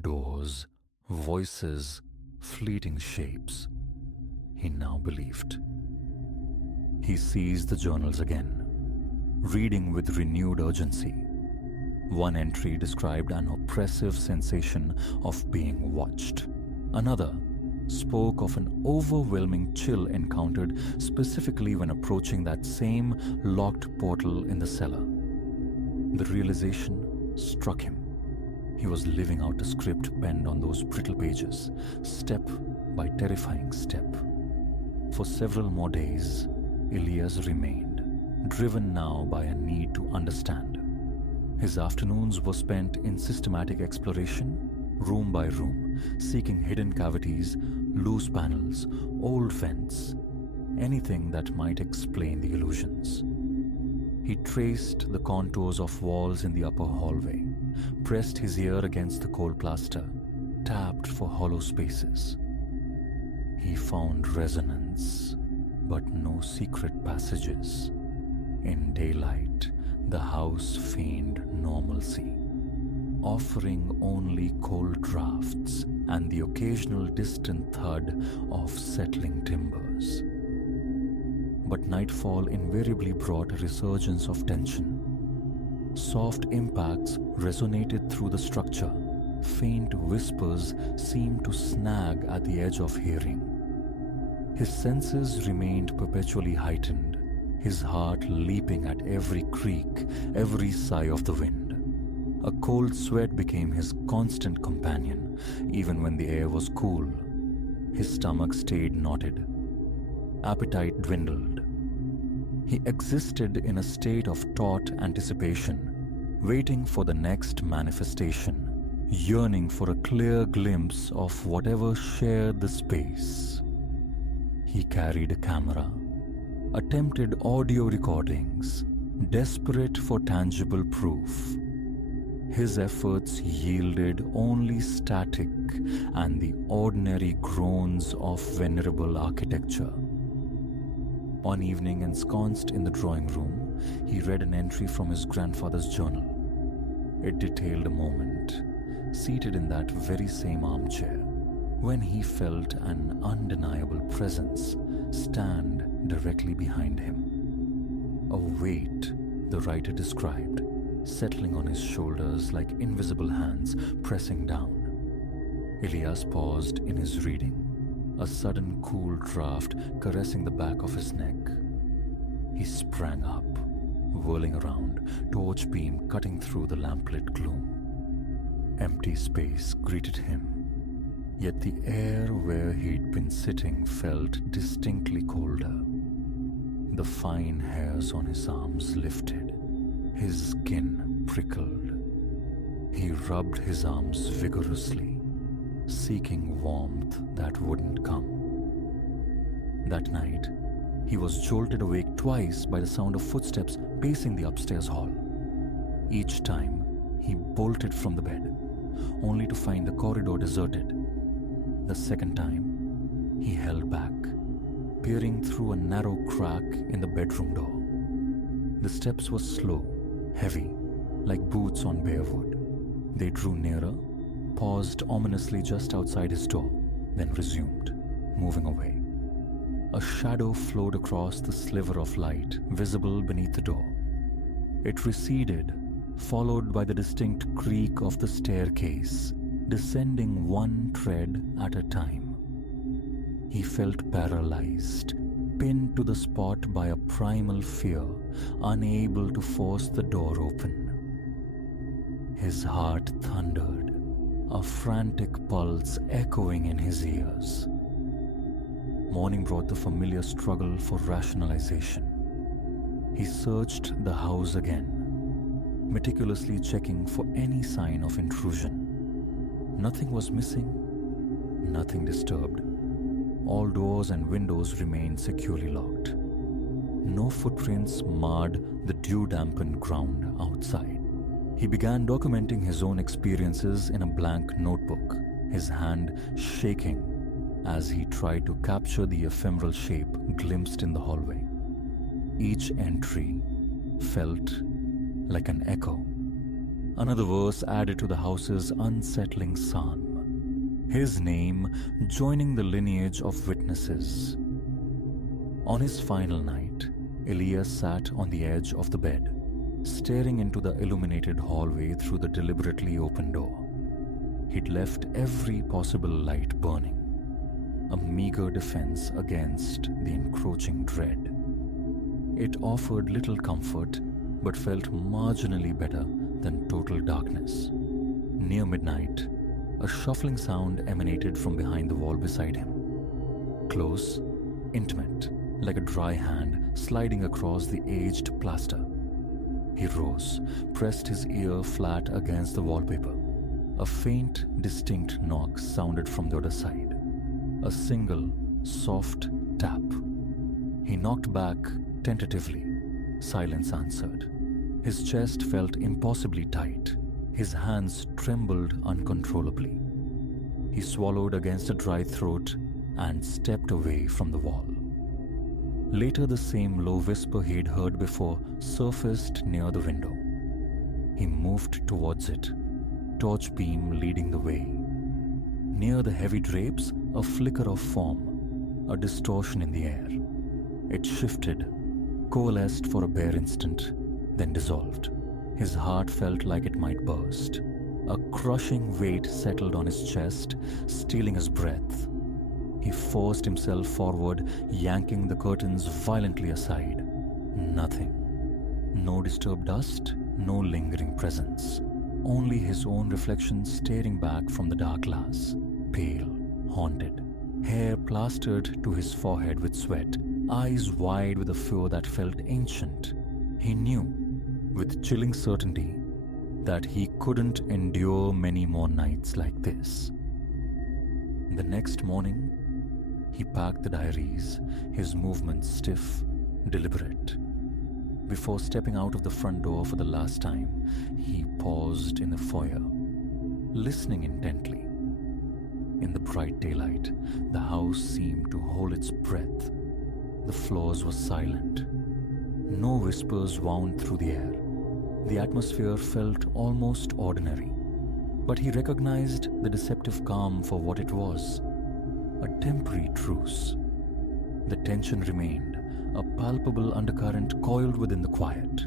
Doors, voices, fleeting shapes. He now believed. He seized the journals again, reading with renewed urgency. One entry described an oppressive sensation of being watched. Another spoke of an overwhelming chill encountered specifically when approaching that same locked portal in the cellar. The realization struck him. He was living out a script penned on those brittle pages, step by terrifying step. For several more days, Ilyas remained, driven now by a need to understand. His afternoons were spent in systematic exploration, room by room, seeking hidden cavities, loose panels, old vents, anything that might explain the illusions. He traced the contours of walls in the upper hallway, pressed his ear against the cold plaster, tapped for hollow spaces. He found resonance, but no secret passages. In daylight, the house feigned normalcy, offering only cold drafts and the occasional distant thud of settling timbers. But nightfall invariably brought a resurgence of tension. Soft impacts resonated through the structure. Faint whispers seemed to snag at the edge of hearing. His senses remained perpetually heightened, his heart leaping at every creak, every sigh of the wind. A cold sweat became his constant companion, even when the air was cool. His stomach stayed knotted. Appetite dwindled. He existed in a state of taut anticipation, waiting for the next manifestation, yearning for a clear glimpse of whatever shared the space. He carried a camera, attempted audio recordings, desperate for tangible proof. His efforts yielded only static and the ordinary groans of venerable architecture. One evening, ensconced in the drawing room, he read an entry from his grandfather's journal. It detailed a moment, seated in that very same armchair, when he felt an undeniable presence stand directly behind him. A weight, the writer described, settling on his shoulders like invisible hands pressing down. Ilyas paused in his reading, a sudden cool draft caressing the back of his neck. He sprang up, whirling around, torch beam cutting through the lamplit gloom. Empty space greeted him, yet the air where he'd been sitting felt distinctly colder. The fine hairs on his arms lifted, his skin prickled. He rubbed his arms vigorously, seeking warmth that wouldn't come. That night, he was jolted awake twice by the sound of footsteps pacing the upstairs hall. Each time, he bolted from the bed, only to find the corridor deserted. The second time, he held back, peering through a narrow crack in the bedroom door. The steps were slow, heavy, like boots on bare wood. They drew nearer, paused ominously just outside his door, then resumed, moving away. A shadow flowed across the sliver of light visible beneath the door. It receded, followed by the distinct creak of the staircase, descending one tread at a time. He felt paralyzed, pinned to the spot by a primal fear, unable to force the door open. His heart thundered, a frantic pulse echoing in his ears. Morning brought the familiar struggle for rationalization. He searched the house again, meticulously checking for any sign of intrusion. Nothing was missing, nothing disturbed. All doors and windows remained securely locked. No footprints marred the dew-dampened ground outside. He began documenting his own experiences in a blank notebook, his hand shaking, as he tried to capture the ephemeral shape glimpsed in the hallway. Each entry felt like an echo, another verse added to the house's unsettling psalm, his name joining the lineage of witnesses. On his final night, Elias sat on the edge of the bed, staring into the illuminated hallway through the deliberately open door. He'd left every possible light burning, a meager defense against the encroaching dread. It offered little comfort, but felt marginally better than total darkness. Near midnight, a shuffling sound emanated from behind the wall beside him. Close, intimate, like a dry hand sliding across the aged plaster. He rose, pressed his ear flat against the wallpaper. A faint, distinct knock sounded from the other side. A single, soft tap. He knocked back tentatively. Silence answered. His chest felt impossibly tight. His hands trembled uncontrollably. He swallowed against a dry throat and stepped away from the wall. Later, the same low whisper he'd heard before surfaced near the window. He moved towards it, torch beam leading the way. Near the heavy drapes, a flicker of form, a distortion in the air. It shifted, coalesced for a bare instant, then dissolved. His heart felt like it might burst. A crushing weight settled on his chest, stealing his breath. He forced himself forward, yanking the curtains violently aside. Nothing. No disturbed dust, no lingering presence. Only his own reflection staring back from the dark glass, pale, haunted, hair plastered to his forehead with sweat, eyes wide with a fear that felt ancient. He knew, with chilling certainty, that he couldn't endure many more nights like this. The next morning, he packed the diaries, his movements stiff, deliberate. Before stepping out of the front door for the last time, he paused in the foyer, listening intently. In the bright daylight, the house seemed to hold its breath. The floors were silent. No whispers wound through the air. The atmosphere felt almost ordinary, but he recognized the deceptive calm for what it was. A temporary truce. The tension remained, a palpable undercurrent coiled within the quiet.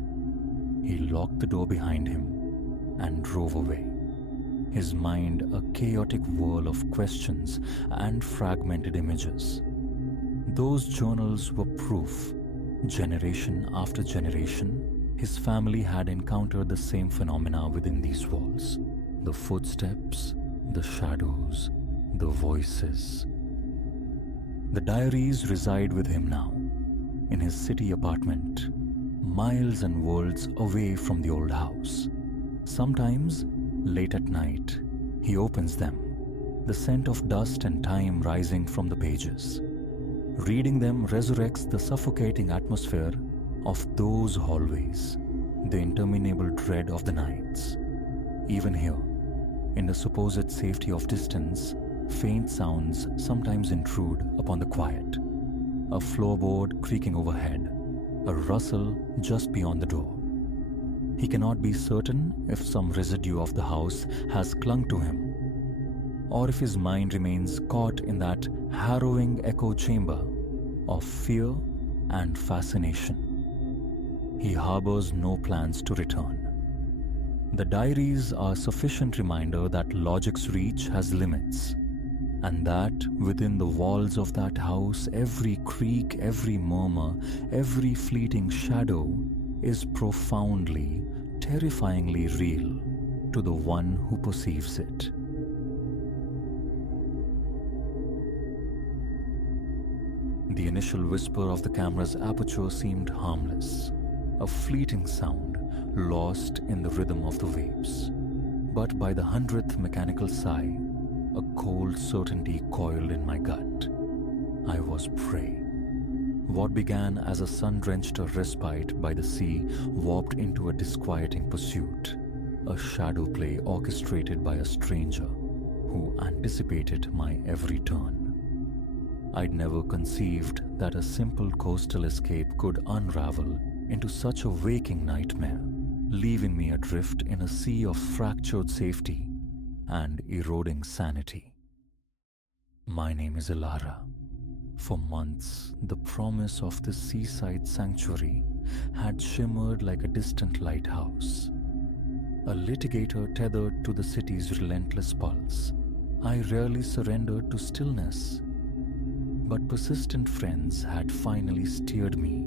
He locked the door behind him and drove away, his mind a chaotic whirl of questions and fragmented images. Those journals were proof. Generation after generation, his family had encountered the same phenomena within these walls. The footsteps, the shadows, the voices. The diaries reside with him now, in his city apartment, miles and worlds away from the old house. Sometimes, late at night, he opens them, the scent of dust and time rising from the pages. Reading them resurrects the suffocating atmosphere of those hallways, the interminable dread of the nights. Even here, in the supposed safety of distance, faint sounds sometimes intrude upon the quiet. A floorboard creaking overhead, a rustle just beyond the door. He cannot be certain if some residue of the house has clung to him, or if his mind remains caught in that harrowing echo chamber of fear and fascination. He harbors no plans to return. The diaries are sufficient reminder that logic's reach has limits, and that within the walls of that house, every creak, every murmur, every fleeting shadow is profoundly, terrifyingly real to the one who perceives it. The initial whisper of the camera's aperture seemed harmless, a fleeting sound lost in the rhythm of the waves. But by the 100th mechanical sigh, a cold certainty coiled in my gut. I was prey. What began as a sun-drenched respite by the sea warped into a disquieting pursuit, a shadow play orchestrated by a stranger who anticipated my every turn. I'd never conceived that a simple coastal escape could unravel into such a waking nightmare, leaving me adrift in a sea of fractured safety and eroding sanity. My name is Ilara. For months, the promise of this seaside sanctuary had shimmered like a distant lighthouse. A litigator tethered to the city's relentless pulse, I rarely surrendered to stillness. But persistent friends had finally steered me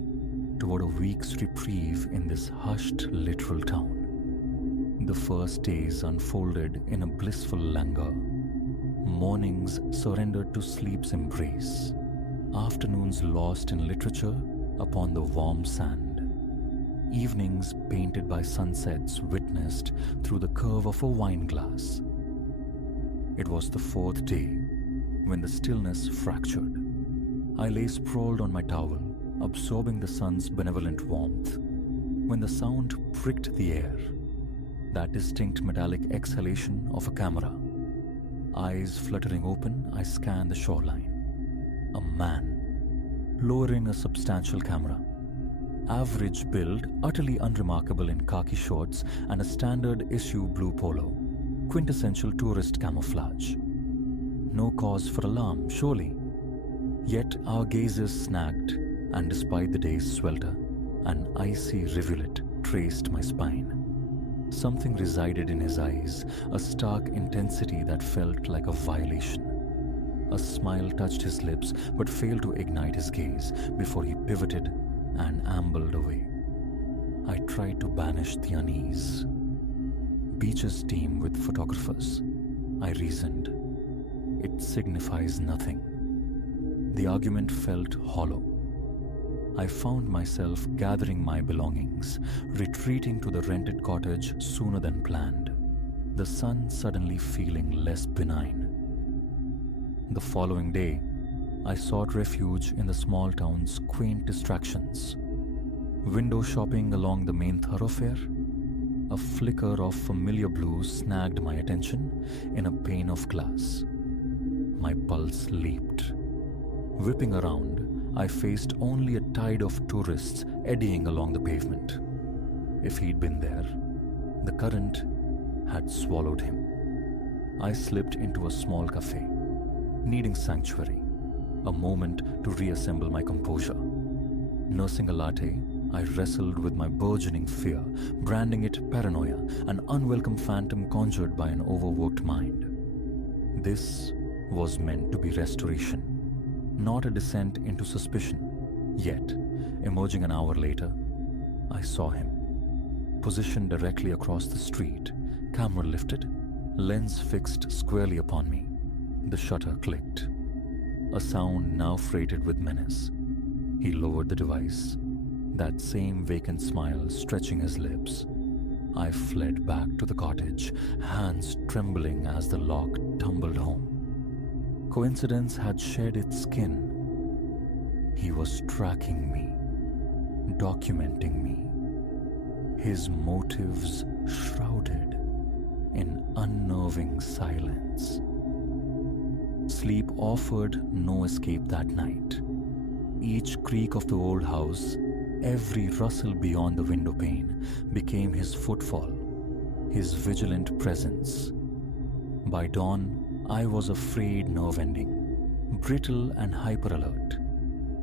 toward a week's reprieve in this hushed, literal town. The first days unfolded in a blissful languor. Mornings surrendered to sleep's embrace. Afternoons lost in literature upon the warm sand. Evenings painted by sunsets witnessed through the curve of a wine glass. It was the fourth day when the stillness fractured. I lay sprawled on my towel, absorbing the sun's benevolent warmth, when the sound pricked the air, that distinct metallic exhalation of a camera. Eyes fluttering open, I scanned the shoreline. A man, lowering a substantial camera. Average build, utterly unremarkable in khaki shorts and a standard issue blue polo. Quintessential tourist camouflage. No cause for alarm, surely. Yet our gazes snagged, and despite the day's swelter, an icy rivulet traced my spine. Something resided in his eyes, a stark intensity that felt like a violation. A smile touched his lips but failed to ignite his gaze before he pivoted and ambled away. I tried to banish the unease. Beaches teem with photographers, I reasoned. It signifies nothing. The argument felt hollow. I found myself gathering my belongings, retreating to the rented cottage sooner than planned, the sun suddenly feeling less benign. The following day, I sought refuge in the small town's quaint distractions. Window shopping along the main thoroughfare, a flicker of familiar blue snagged my attention in a pane of glass. My pulse leaped. Whipping around, I faced only a tide of tourists eddying along the pavement. If he'd been there, the current had swallowed him. I slipped into a small cafe, needing sanctuary, a moment to reassemble my composure. Nursing a latte, I wrestled with my burgeoning fear, branding it paranoia, an unwelcome phantom conjured by an overworked mind. This was meant to be restoration, not a descent into suspicion. Yet, emerging an hour later, I saw him. Positioned directly across the street, camera lifted, lens fixed squarely upon me. The shutter clicked. A sound now freighted with menace. He lowered the device, that same vacant smile stretching his lips. I fled back to the cottage, hands trembling as the lock tumbled home. Coincidence had shed its skin. He was tracking me, documenting me, his motives shrouded in unnerving silence. Sleep offered no escape that night. Each creak of the old house, every rustle beyond the window pane became his footfall, his vigilant presence. By dawn, I was a frayed nerve ending, brittle and hyper-alert.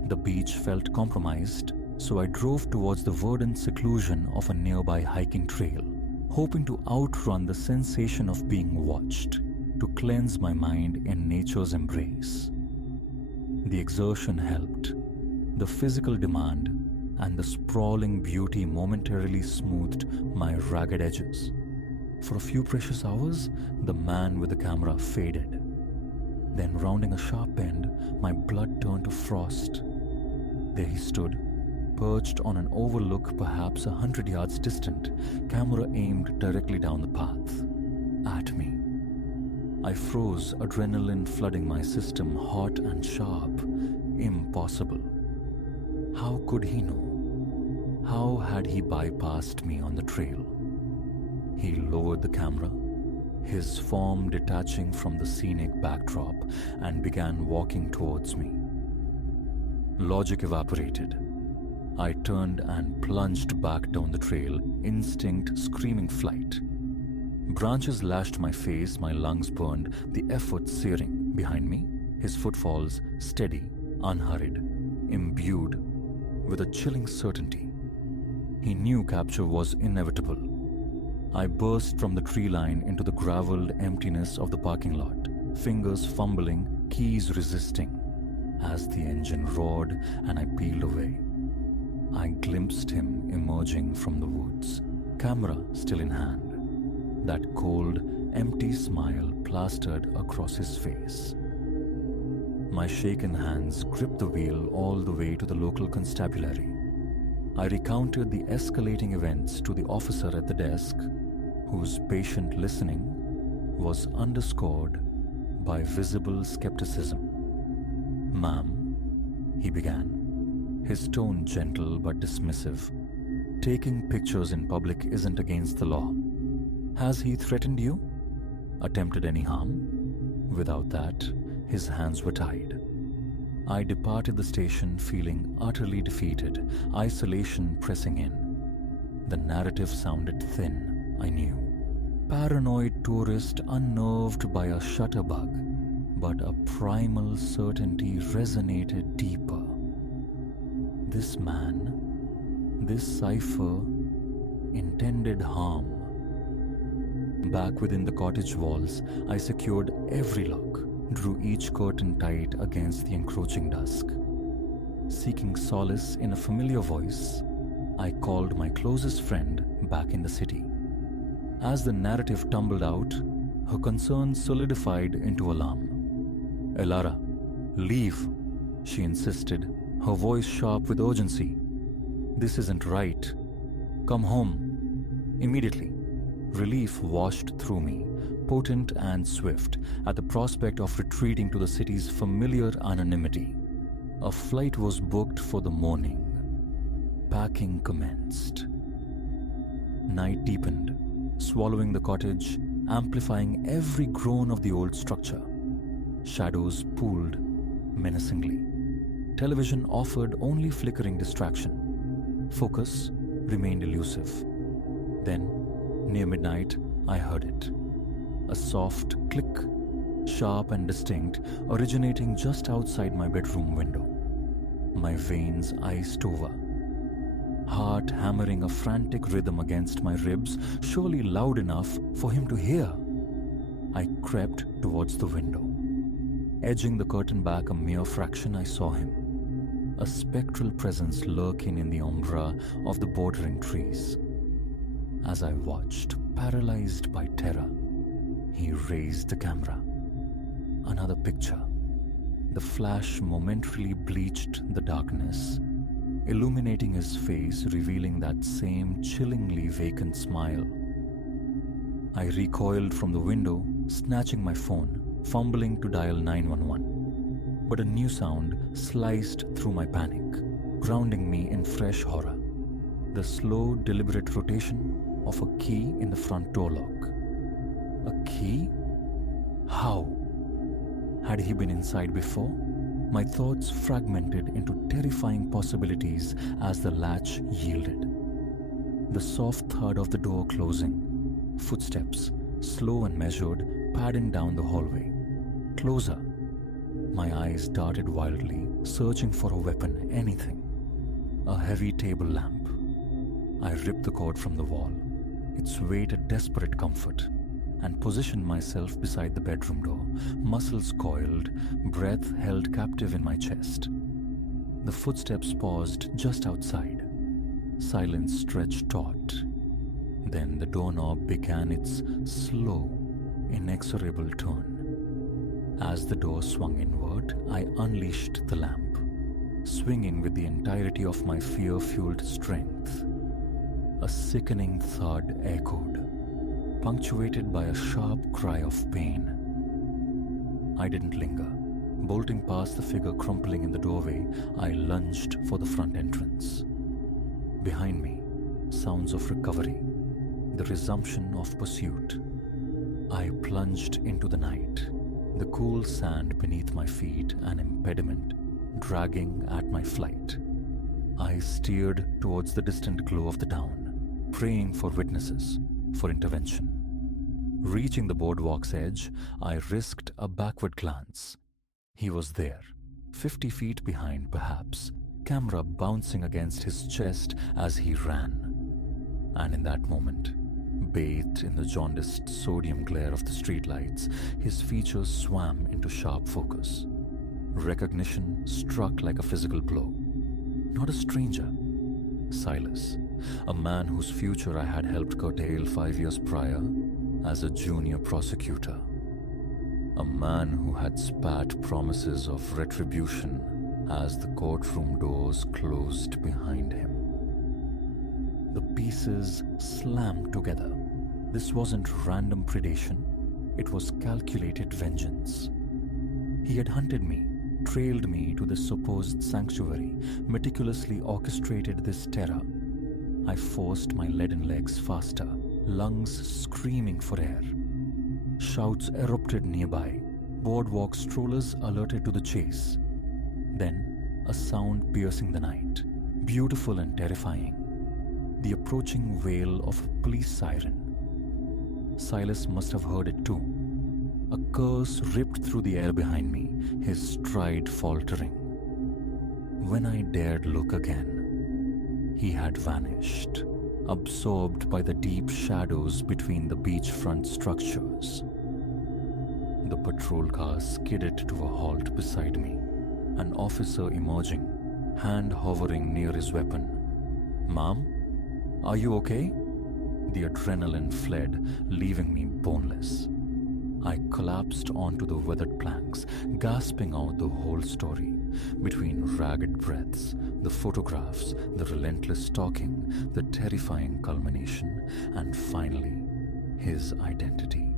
The beach felt compromised, so I drove towards the verdant seclusion of a nearby hiking trail, hoping to outrun the sensation of being watched, to cleanse my mind in nature's embrace. The exertion helped. The physical demand and the sprawling beauty momentarily smoothed my ragged edges. For a few precious hours, the man with the camera faded. Then, rounding a sharp bend, my blood turned to frost. There he stood, perched on an overlook perhaps 100 yards distant, camera aimed directly down the path, at me. I froze, adrenaline flooding my system, hot and sharp. Impossible. How could he know? How had he bypassed me on the trail? He lowered the camera, his form detaching from the scenic backdrop, and began walking towards me, Logic evaporated. I turned and plunged back down the trail, instinct screaming flight. Branches lashed my face, my lungs burned, the effort searing. Behind me, his footfalls steady, unhurried, imbued with a chilling certainty. He knew capture was inevitable. I burst from the tree line into the graveled emptiness of the parking lot, fingers fumbling, keys resisting. As the engine roared and I peeled away, I glimpsed him emerging from the woods, camera still in hand. That cold, empty smile plastered across his face. My shaken hands gripped the wheel all the way to the local constabulary. I recounted the escalating events to the officer at the desk, whose patient listening was underscored by visible skepticism. "Ma'am," he began, his tone gentle but dismissive. "Taking pictures in public isn't against the law. Has he threatened you? Attempted any harm?" Without that, his hands were tied. I departed the station feeling utterly defeated, isolation pressing in. The narrative sounded thin, I knew. Paranoid tourist unnerved by a shutterbug, but a primal certainty resonated deeper. This man, this cipher, intended harm. Back within the cottage walls, I secured every lock, drew each curtain tight against the encroaching dusk. Seeking solace in a familiar voice, I called my closest friend back in the city. As the narrative tumbled out, her concern solidified into alarm. "Elara, leave," she insisted, her voice sharp with urgency. "This isn't right. Come home. Immediately." Relief washed through me, potent and swift, at the prospect of retreating to the city's familiar anonymity. A flight was booked for the morning. Packing commenced. Night deepened, swallowing the cottage, amplifying every groan of the old structure. Shadows pooled menacingly. Television offered only flickering distraction. Focus remained elusive. Then, near midnight, I heard it. A soft click, sharp and distinct, originating just outside my bedroom window. My veins iced over. Heart hammering a frantic rhythm against my ribs, surely loud enough for him to hear. I crept towards the window. Edging the curtain back a mere fraction, I saw him. A spectral presence lurking in the umbra of the bordering trees. As I watched, paralyzed by terror, he raised the camera. Another picture. The flash momentarily bleached the darkness, illuminating his face, revealing that same chillingly vacant smile. I recoiled from the window, snatching my phone, fumbling to dial 911. But a new sound sliced through my panic, grounding me in fresh horror. The slow, deliberate rotation of a key in the front door lock. A key? How? Had he been inside before? My thoughts fragmented into terrifying possibilities as the latch yielded. The soft thud of the door closing. Footsteps, slow and measured, padding down the hallway. Closer. My eyes darted wildly, searching for a weapon, anything. A heavy table lamp. I ripped the cord from the wall, its weight a desperate comfort, and positioned myself beside the bedroom door, muscles coiled, breath held captive in my chest. The footsteps paused just outside. Silence stretched taut. Then the doorknob began its slow, inexorable turn. As the door swung inward, I unleashed the lamp, swinging with the entirety of my fear-fueled strength. A sickening thud echoed, punctuated by a sharp cry of pain. I didn't linger. Bolting past the figure crumpling in the doorway, I lunged for the front entrance. Behind me, sounds of recovery, the resumption of pursuit. I plunged into the night, the cool sand beneath my feet an impediment, dragging at my flight. I steered towards the distant glow of the town, praying for witnesses, for intervention. Reaching the boardwalk's edge, I risked a backward glance. He was there, 50 feet behind perhaps, camera bouncing against his chest as he ran. And in that moment, bathed in the jaundiced sodium glare of the streetlights, his features swam into sharp focus. Recognition struck like a physical blow. Not a stranger. Silas, a man whose future I had helped curtail 5 years prior as a junior prosecutor. A man who had spat promises of retribution as the courtroom doors closed behind him. The pieces slammed together. This wasn't random predation, it was calculated vengeance. He had hunted me, trailed me to this supposed sanctuary, meticulously orchestrated this terror. I forced my leaden legs faster, lungs screaming for air. Shouts erupted nearby, boardwalk strollers alerted to the chase. Then, a sound piercing the night, beautiful and terrifying. The approaching wail of a police siren. Silas must have heard it too. A curse ripped through the air behind me, his stride faltering. When I dared look again, he had vanished, absorbed by the deep shadows between the beachfront structures. The patrol car skidded to a halt beside me, an officer emerging, hand hovering near his weapon. "Ma'am, are you okay?" The adrenaline fled, leaving me boneless. I collapsed onto the weathered planks, gasping out the whole story. Between ragged breaths, the photographs, the relentless stalking, the terrifying culmination, and finally, his identity.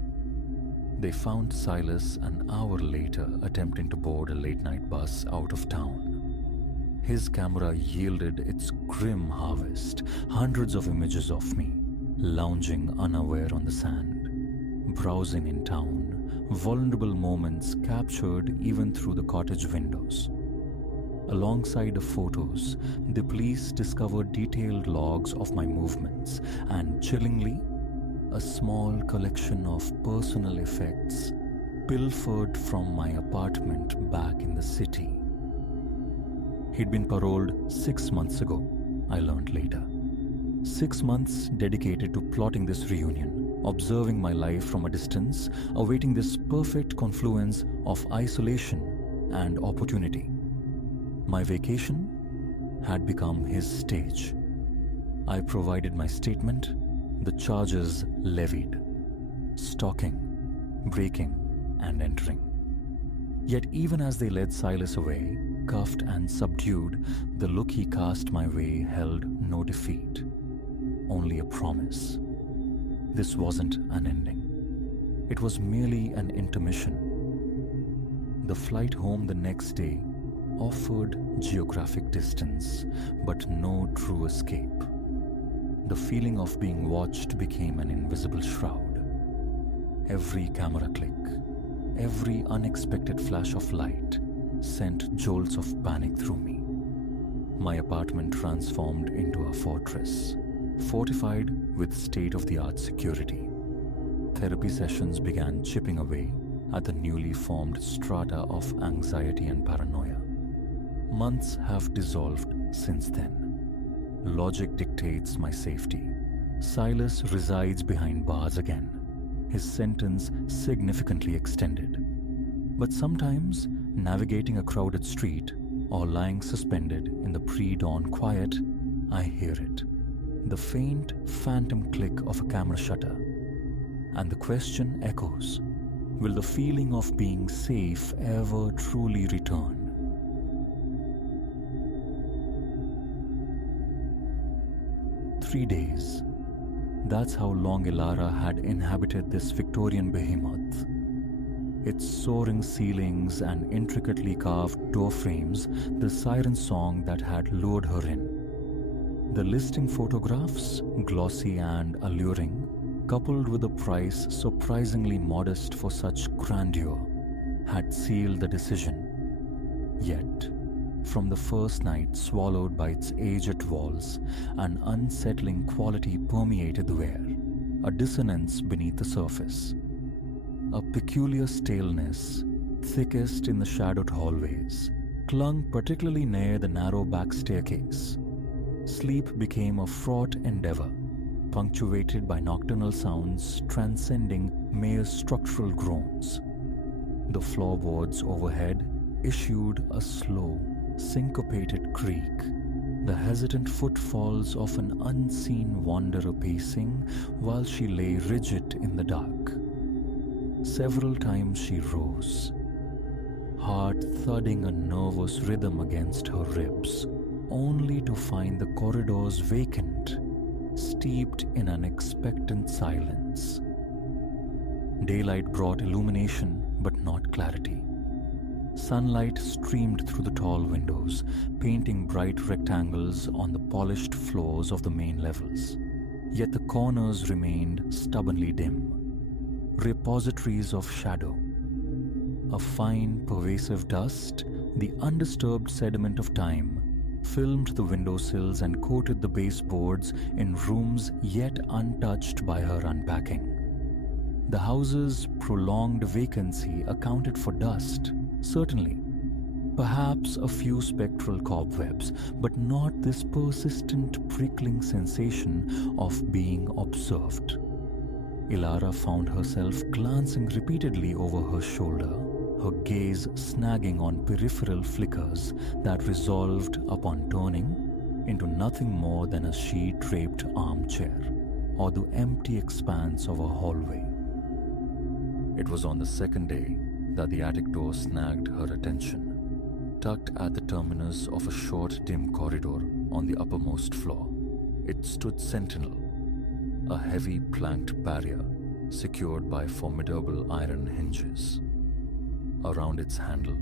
They found Silas an hour later attempting to board a late-night bus out of town. His camera yielded its grim harvest, hundreds of images of me, lounging unaware on the sand. Browsing in town, vulnerable moments captured even through the cottage windows. Alongside the photos, the police discovered detailed logs of my movements and, chillingly, a small collection of personal effects pilfered from my apartment back in the city. He'd been paroled 6 months ago, I learned later. 6 months dedicated to plotting this reunion, observing my life from a distance, awaiting this perfect confluence of isolation and opportunity. My vacation had become his stage. I provided my statement, the charges levied. Stalking, breaking, and entering. Yet even as they led Silas away, cuffed and subdued, the look he cast my way held no defeat, only a promise. This wasn't an ending. It was merely an intermission. The flight home the next day offered geographic distance, but no true escape. The feeling of being watched became an invisible shroud. Every camera click, every unexpected flash of light sent jolts of panic through me. My apartment transformed into a fortress, fortified with state-of-the-art security. Therapy sessions began chipping away at the newly formed strata of anxiety and paranoia. Months have dissolved since then. Logic dictates my safety. Silas resides behind bars again, his sentence significantly extended. But sometimes, navigating a crowded street or lying suspended in the pre-dawn quiet, I hear it. The faint phantom click of a camera shutter. And the question echoes, will the feeling of being safe ever truly return? "3 days. That's how long Ilara had inhabited this Victorian behemoth. Its soaring ceilings and intricately carved door frames, the siren song that had lured her in. The listing photographs, glossy and alluring, coupled with a price surprisingly modest for such grandeur, had sealed the decision. Yet, from the first night swallowed by its aged walls, an unsettling quality permeated the air, a dissonance beneath the surface. A peculiar staleness, thickest in the shadowed hallways, clung particularly near the narrow back staircase. Sleep became a fraught endeavor, punctuated by nocturnal sounds transcending mere structural groans. The floorboards overhead issued a slow, syncopated creak, the hesitant footfalls of an unseen wanderer pacing while she lay rigid in the dark. Several times she rose, heart thudding a nervous rhythm against her ribs, only to find the corridors vacant, steeped in an expectant silence. Daylight brought illumination, but not clarity. Sunlight streamed through the tall windows, painting bright rectangles on the polished floors of the main levels. Yet the corners remained stubbornly dim, repositories of shadow. A fine, pervasive dust, the undisturbed sediment of time, filmed the windowsills and coated the baseboards in rooms yet untouched by her unpacking. The house's prolonged vacancy accounted for dust, certainly. Perhaps a few spectral cobwebs, but not this persistent prickling sensation of being observed. Ilara found herself glancing repeatedly over her shoulder, her gaze snagging on peripheral flickers that resolved upon turning into nothing more than a sheet-draped armchair or the empty expanse of a hallway. It was on the second day that the attic door snagged her attention. Tucked at the terminus of a short, dim corridor on the uppermost floor, it stood sentinel, a heavy planked barrier secured by formidable iron hinges. Around its handle,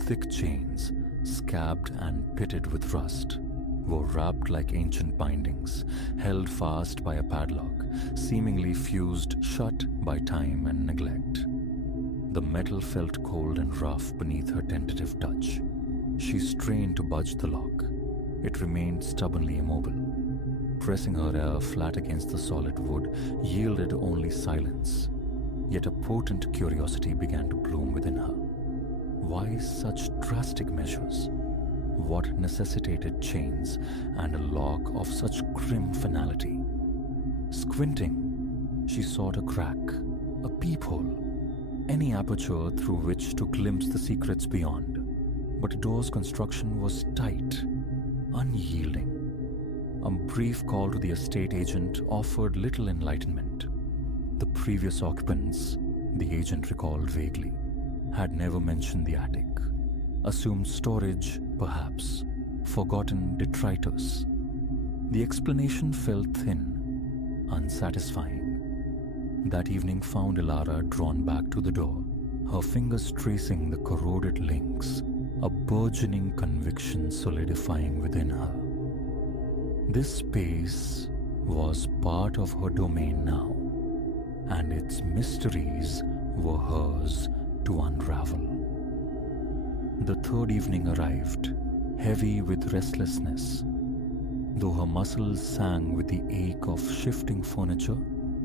thick chains, scabbed and pitted with rust, were wrapped like ancient bindings, held fast by a padlock, seemingly fused shut by time and neglect. The metal felt cold and rough beneath her tentative touch. She strained to budge the lock. It remained stubbornly immobile. Pressing her ear flat against the solid wood yielded only silence. Yet a potent curiosity began to bloom within her. Why such drastic measures? What necessitated chains and a lock of such grim finality? Squinting, she sought a crack, a peephole, any aperture through which to glimpse the secrets beyond. But the door's construction was tight, unyielding. A brief call to the estate agent offered little enlightenment. The previous occupants, the agent recalled vaguely, had never mentioned the attic. Assumed storage, perhaps. Forgotten detritus. The explanation felt thin, unsatisfying. That evening found Ilara drawn back to the door, her fingers tracing the corroded links, a burgeoning conviction solidifying within her. This space was part of her domain now, and its mysteries were hers to unravel. The third evening arrived, heavy with restlessness. Though her muscles sang with the ache of shifting furniture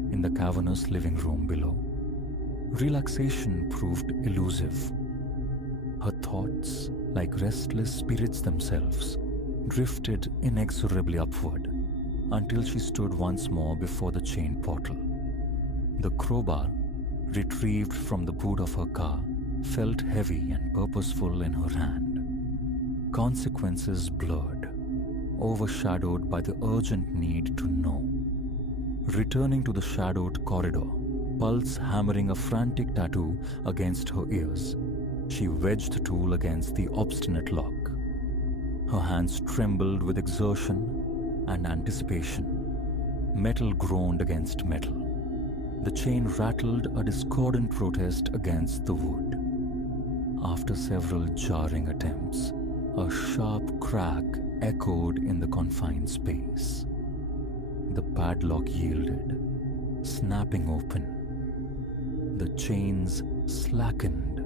in the cavernous living room below, relaxation proved elusive. Her thoughts, like restless spirits themselves, drifted inexorably upward until she stood once more before the chained portal. The crowbar, retrieved from the boot of her car, felt heavy and purposeful in her hand. Consequences blurred, overshadowed by the urgent need to know. Returning to the shadowed corridor, pulse hammering a frantic tattoo against her ears, she wedged the tool against the obstinate lock. Her hands trembled with exertion and anticipation. Metal groaned against metal. The chain rattled a discordant protest against the wood. After several jarring attempts, a sharp crack echoed in the confined space. The padlock yielded, snapping open. The chains slackened,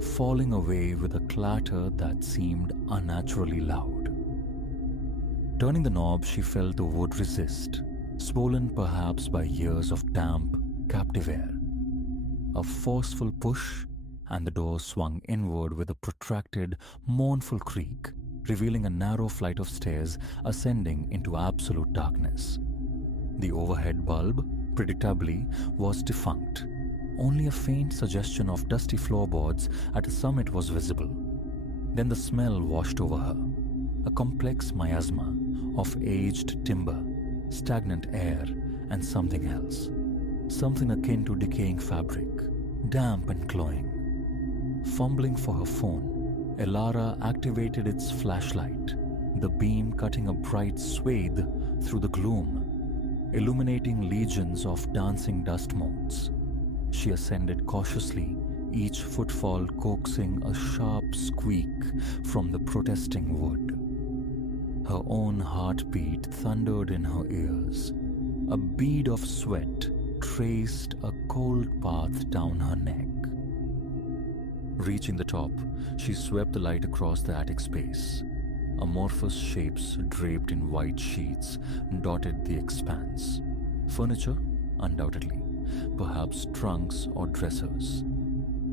falling away with a clatter that seemed unnaturally loud. Turning the knob, she felt the wood resist, swollen perhaps by years of damp, captive air. A forceful push, and the door swung inward with a protracted, mournful creak, revealing a narrow flight of stairs ascending into absolute darkness. The overhead bulb, predictably, was defunct. Only a faint suggestion of dusty floorboards at the summit was visible. Then the smell washed over her, a complex miasma of aged timber, stagnant air, and something else. Something akin to decaying fabric, damp and cloying. Fumbling for her phone, Elara activated its flashlight, the beam cutting a bright swathe through the gloom, illuminating legions of dancing dust motes. She ascended cautiously, each footfall coaxing a sharp squeak from the protesting wood. Her own heartbeat thundered in her ears. A bead of sweat traced a cold path down her neck. Reaching the top, she swept the light across the attic space. Amorphous shapes draped in white sheets dotted the expanse. Furniture, undoubtedly, perhaps trunks or dressers.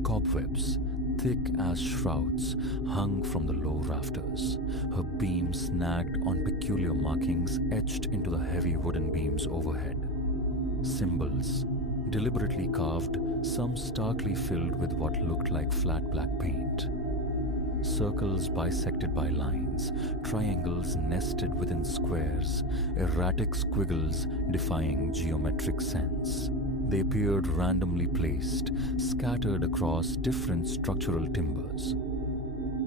Cobwebs, thick as shrouds, hung from the low rafters, her beams snagged on peculiar markings etched into the heavy wooden beams overhead. Symbols, deliberately carved, some starkly filled with what looked like flat black paint. Circles bisected by lines, triangles nested within squares, erratic squiggles defying geometric sense. They appeared randomly placed, scattered across different structural timbers.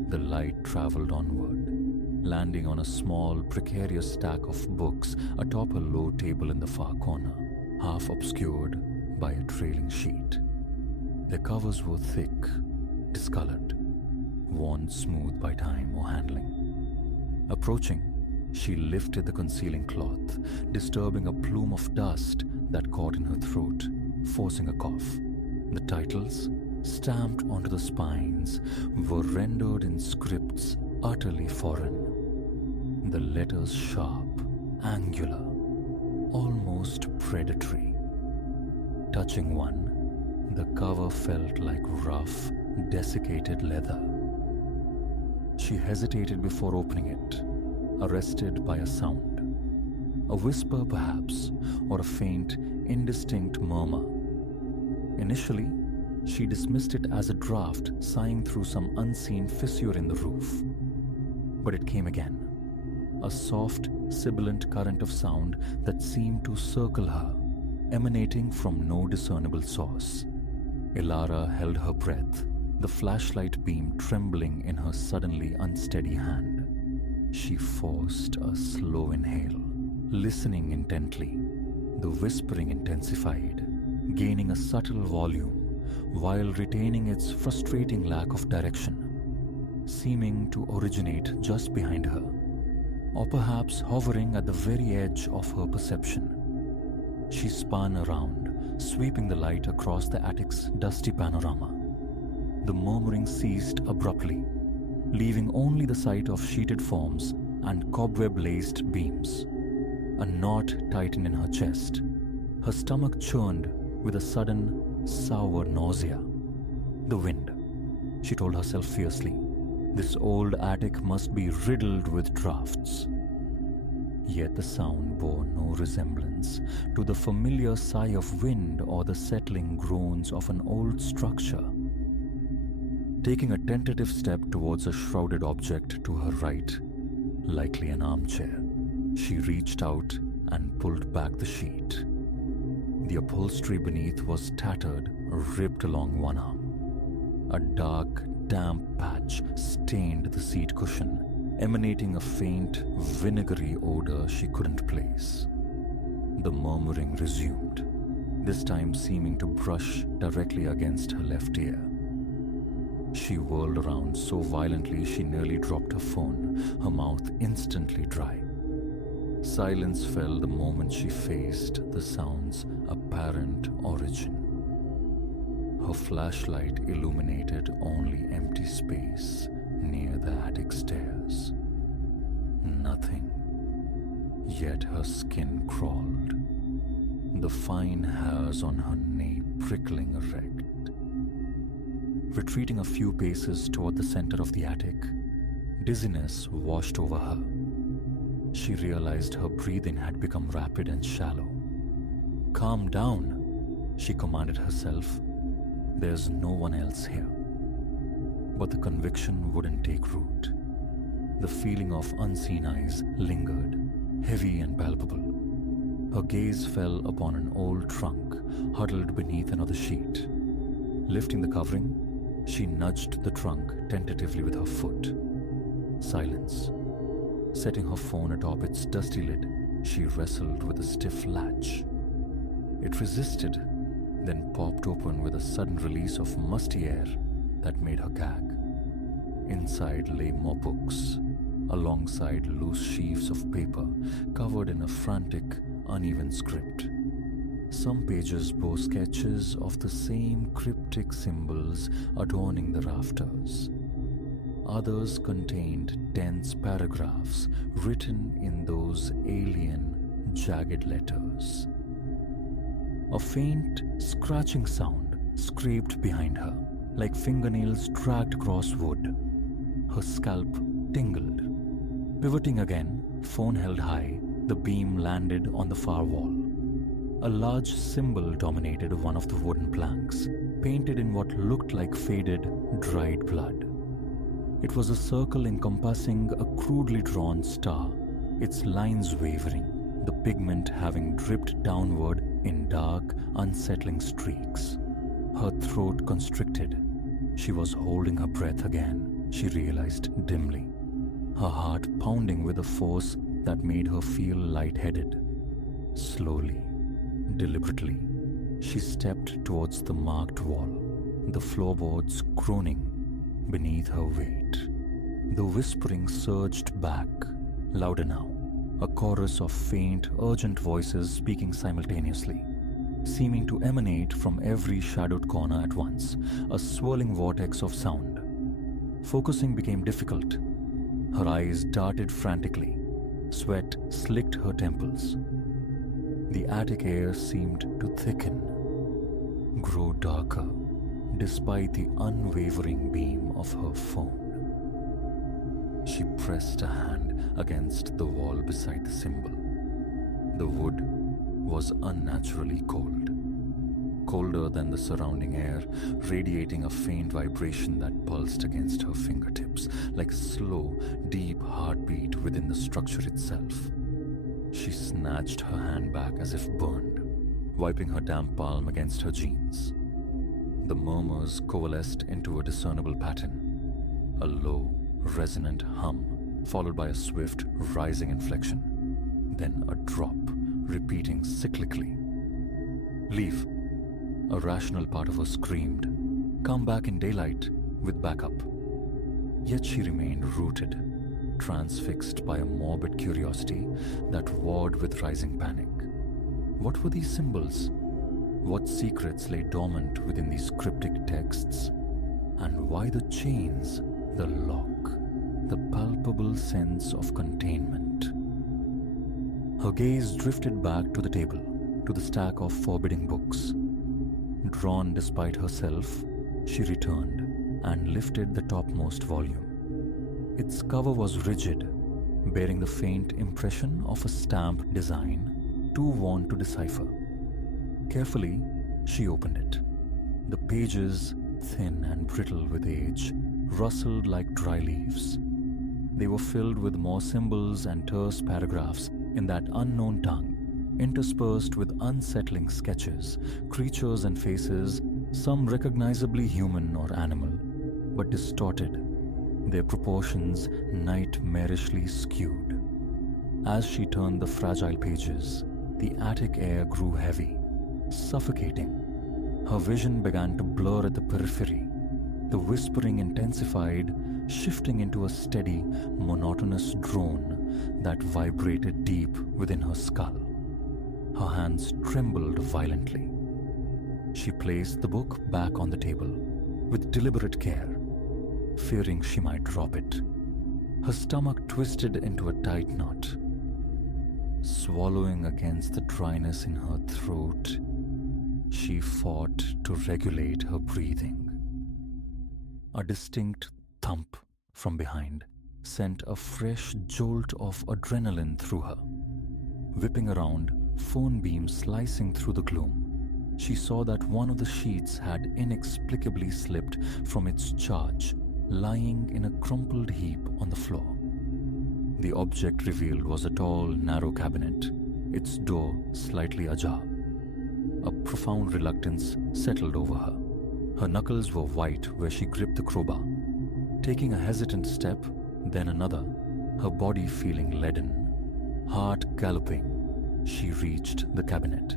The light traveled onward, landing on a small, precarious stack of books atop a low table in the far corner, half obscured by a trailing sheet. Their covers were thick, discolored, worn smooth by time or handling. Approaching, she lifted the concealing cloth, disturbing a plume of dust that caught in her throat, forcing a cough. The titles, stamped onto the spines, were rendered in scripts utterly foreign. The letters sharp, angular, almost predatory. Touching one, the cover felt like rough, desiccated leather. She hesitated before opening it, arrested by a sound. A whisper, perhaps, or a faint, indistinct murmur. Initially, she dismissed it as a draft sighing through some unseen fissure in the roof. But it came again, a soft, sibilant current of sound that seemed to circle her, emanating from no discernible source. Elara held her breath, the flashlight beam trembling in her suddenly unsteady hand. She forced a slow inhale, listening intently. The whispering intensified, gaining a subtle volume while retaining its frustrating lack of direction, seeming to originate just behind her, or perhaps hovering at the very edge of her perception. She spun around, sweeping the light across the attic's dusty panorama. The murmuring ceased abruptly, leaving only the sight of sheeted forms and cobweb-laced beams. A knot tightened in her chest. Her stomach churned with a sudden, sour nausea. The wind, she told herself fiercely. This old attic must be riddled with drafts. Yet the sound bore no resemblance to the familiar sigh of wind or the settling groans of an old structure. Taking a tentative step towards a shrouded object to her right, likely an armchair, she reached out and pulled back the sheet. The upholstery beneath was tattered, ripped along one arm. A dark, damp patch stained the seat cushion, emanating a faint, vinegary odor she couldn't place. The murmuring resumed, this time seeming to brush directly against her left ear. She whirled around so violently she nearly dropped her phone, her mouth instantly dry. Silence fell the moment she faced the sound's apparent origin. Her flashlight illuminated only empty space near the attic stairs. Nothing. Yet her skin crawled, the fine hairs on her nape prickling erect. Retreating a few paces toward the center of the attic, dizziness washed over her. She realized her breathing had become rapid and shallow. "Calm down," she commanded herself. "There's no one else here." But the conviction wouldn't take root. The feeling of unseen eyes lingered, heavy and palpable. Her gaze fell upon an old trunk huddled beneath another sheet. Lifting the covering, she nudged the trunk tentatively with her foot. Silence. Setting her phone atop its dusty lid, she wrestled with the stiff latch. It resisted, then popped open with a sudden release of musty air that made her gag. Inside lay more books, alongside loose sheaves of paper covered in a frantic, uneven script. Some pages bore sketches of the same cryptic symbols adorning the rafters. Others contained tense paragraphs written in those alien, jagged letters. A faint, scratching sound scraped behind her, like fingernails dragged across wood. Her scalp tingled. Pivoting again, phone held high, the beam landed on the far wall. A large symbol dominated one of the wooden planks, painted in what looked like faded, dried blood. It was a circle encompassing a crudely drawn star, its lines wavering, the pigment having dripped downward in dark, unsettling streaks. Her throat constricted. She was holding her breath again, she realized dimly, her heart pounding with a force that made her feel lightheaded. Slowly, deliberately, she stepped towards the marked wall, the floorboards groaning beneath her weight. The whispering surged back, louder now, a chorus of faint, urgent voices speaking simultaneously, seeming to emanate from every shadowed corner at once, a swirling vortex of sound. Focusing became difficult. Her eyes darted frantically. Sweat slicked her temples. The attic air seemed to thicken, grow darker, despite the unwavering beam of her phone. She pressed a hand against the wall beside the symbol. The wood was unnaturally cold, colder than the surrounding air, radiating a faint vibration that pulsed against her fingertips, like a slow, deep heartbeat within the structure itself. She snatched her hand back as if burned, wiping her damp palm against her jeans. The murmurs coalesced into a discernible pattern, a low, resonant hum, followed by a swift, rising inflection, then a drop, repeating cyclically. "Leave," a rational part of her screamed. "Come back in daylight, with backup." Yet she remained rooted, transfixed by a morbid curiosity that warred with rising panic. What were these symbols? What secrets lay dormant within these cryptic texts? And why the chains, the lock, the palpable sense of containment? Her gaze drifted back to the table, to the stack of forbidding books. Drawn despite herself, she returned and lifted the topmost volume. Its cover was rigid, bearing the faint impression of a stamp design too worn to decipher. Carefully, she opened it. The pages, thin and brittle with age, rustled like dry leaves. They were filled with more symbols and terse paragraphs in that unknown tongue, interspersed with unsettling sketches, creatures and faces, some recognizably human or animal, but distorted, their proportions nightmarishly skewed. As she turned the fragile pages, the attic air grew heavy, suffocating. Her vision began to blur at the periphery. The whispering intensified, shifting into a steady, monotonous drone that vibrated deep within her skull. Her hands trembled violently. She placed the book back on the table with deliberate care, fearing she might drop it. Her stomach twisted into a tight knot. Swallowing against the dryness in her throat, she fought to regulate her breathing. A distinct thump from behind sent a fresh jolt of adrenaline through her. Whipping around, phone beams slicing through the gloom, she saw that one of the sheets had inexplicably slipped from its charge, lying in a crumpled heap on the floor. The object revealed was a tall, narrow cabinet, its door slightly ajar. A profound reluctance settled over her. Her knuckles were white where she gripped the crowbar. Taking a hesitant step, then another, her body feeling leaden, heart galloping, she reached the cabinet.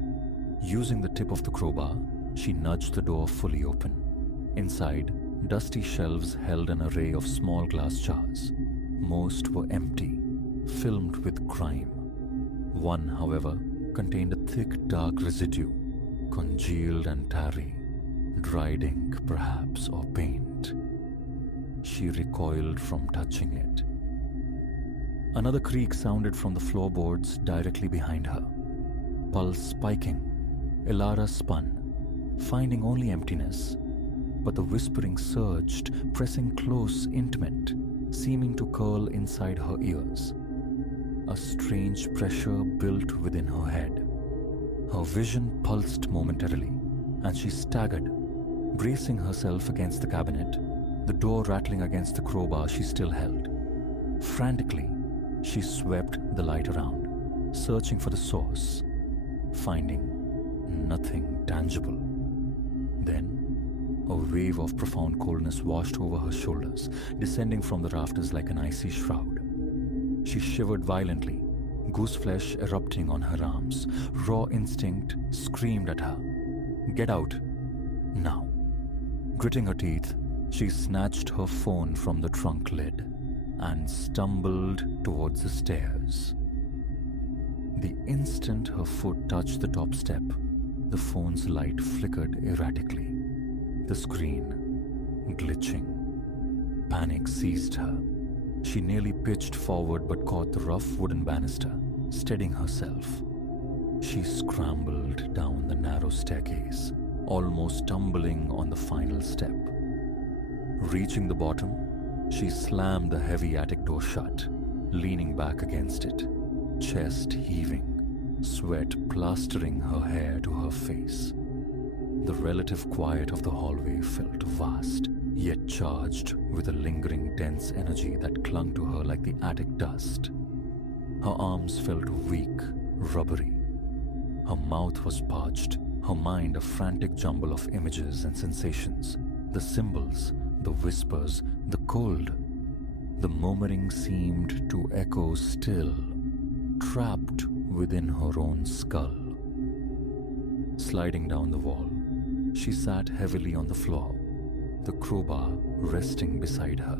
Using the tip of the crowbar, she nudged the door fully open. Inside, dusty shelves held an array of small glass jars. Most were empty, filmed with grime. One, however, contained a thick, dark residue, congealed and tarry, dried ink perhaps, or paint. She recoiled from touching it. Another creak sounded from the floorboards directly behind her. Pulse spiking, Elara spun, finding only emptiness. But the whispering surged, pressing close, intimate, seeming to curl inside her ears. A strange pressure built within her head. Her vision pulsed momentarily, and she staggered, bracing herself against the cabinet, the door rattling against the crowbar she still held. Frantically, she swept the light around, searching for the source, finding nothing tangible. Then, a wave of profound coldness washed over her shoulders, descending from the rafters like an icy shroud. She shivered violently, gooseflesh erupting on her arms. Raw instinct screamed at her, "Get out, now." Gritting her teeth, she snatched her phone from the trunk lid and stumbled towards the stairs. The instant her foot touched the top step, the phone's light flickered erratically, the screen glitching. Panic seized her. She nearly pitched forward but caught the rough wooden banister, steadying herself. She scrambled down the narrow staircase, almost tumbling on the final step. Reaching the bottom, she slammed the heavy attic door shut, leaning back against it, chest heaving, sweat plastering her hair to her face. The relative quiet of the hallway felt vast, yet charged with a lingering dense energy that clung to her like the attic dust. Her arms felt weak, rubbery. Her mouth was parched, her mind a frantic jumble of images and sensations. The symbols, the whispers, the cold. The murmuring seemed to echo still, trapped within her own skull. Sliding down the wall, she sat heavily on the floor, the crowbar resting beside her.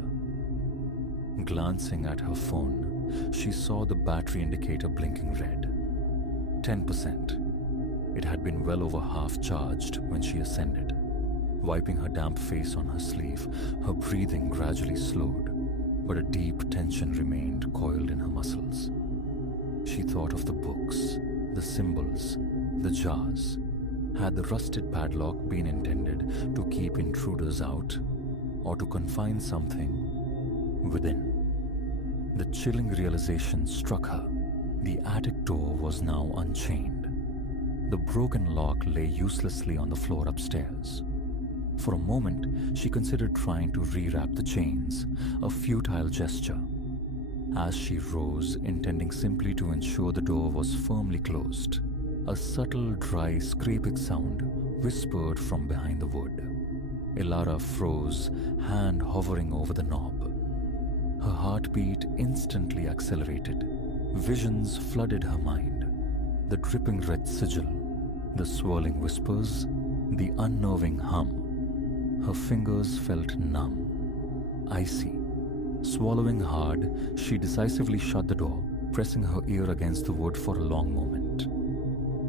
Glancing at her phone, she saw the battery indicator blinking red. 10%. It had been well over half charged when she ascended. Wiping her damp face on her sleeve, her breathing gradually slowed, but a deep tension remained coiled in her muscles. She thought of the books, the symbols, the jars. Had the rusted padlock been intended to keep intruders out, or to confine something within? The chilling realization struck her. The attic door was now unchained. The broken lock lay uselessly on the floor upstairs. For a moment, she considered trying to rewrap the chains, a futile gesture. As she rose, intending simply to ensure the door was firmly closed, a subtle, dry, scraping sound whispered from behind the wood. Elara froze, hand hovering over the knob. Her heartbeat instantly accelerated. Visions flooded her mind. The dripping red sigil, the swirling whispers, the unnerving hum. Her fingers felt numb, icy. Swallowing hard, she decisively shut the door, pressing her ear against the wood for a long moment.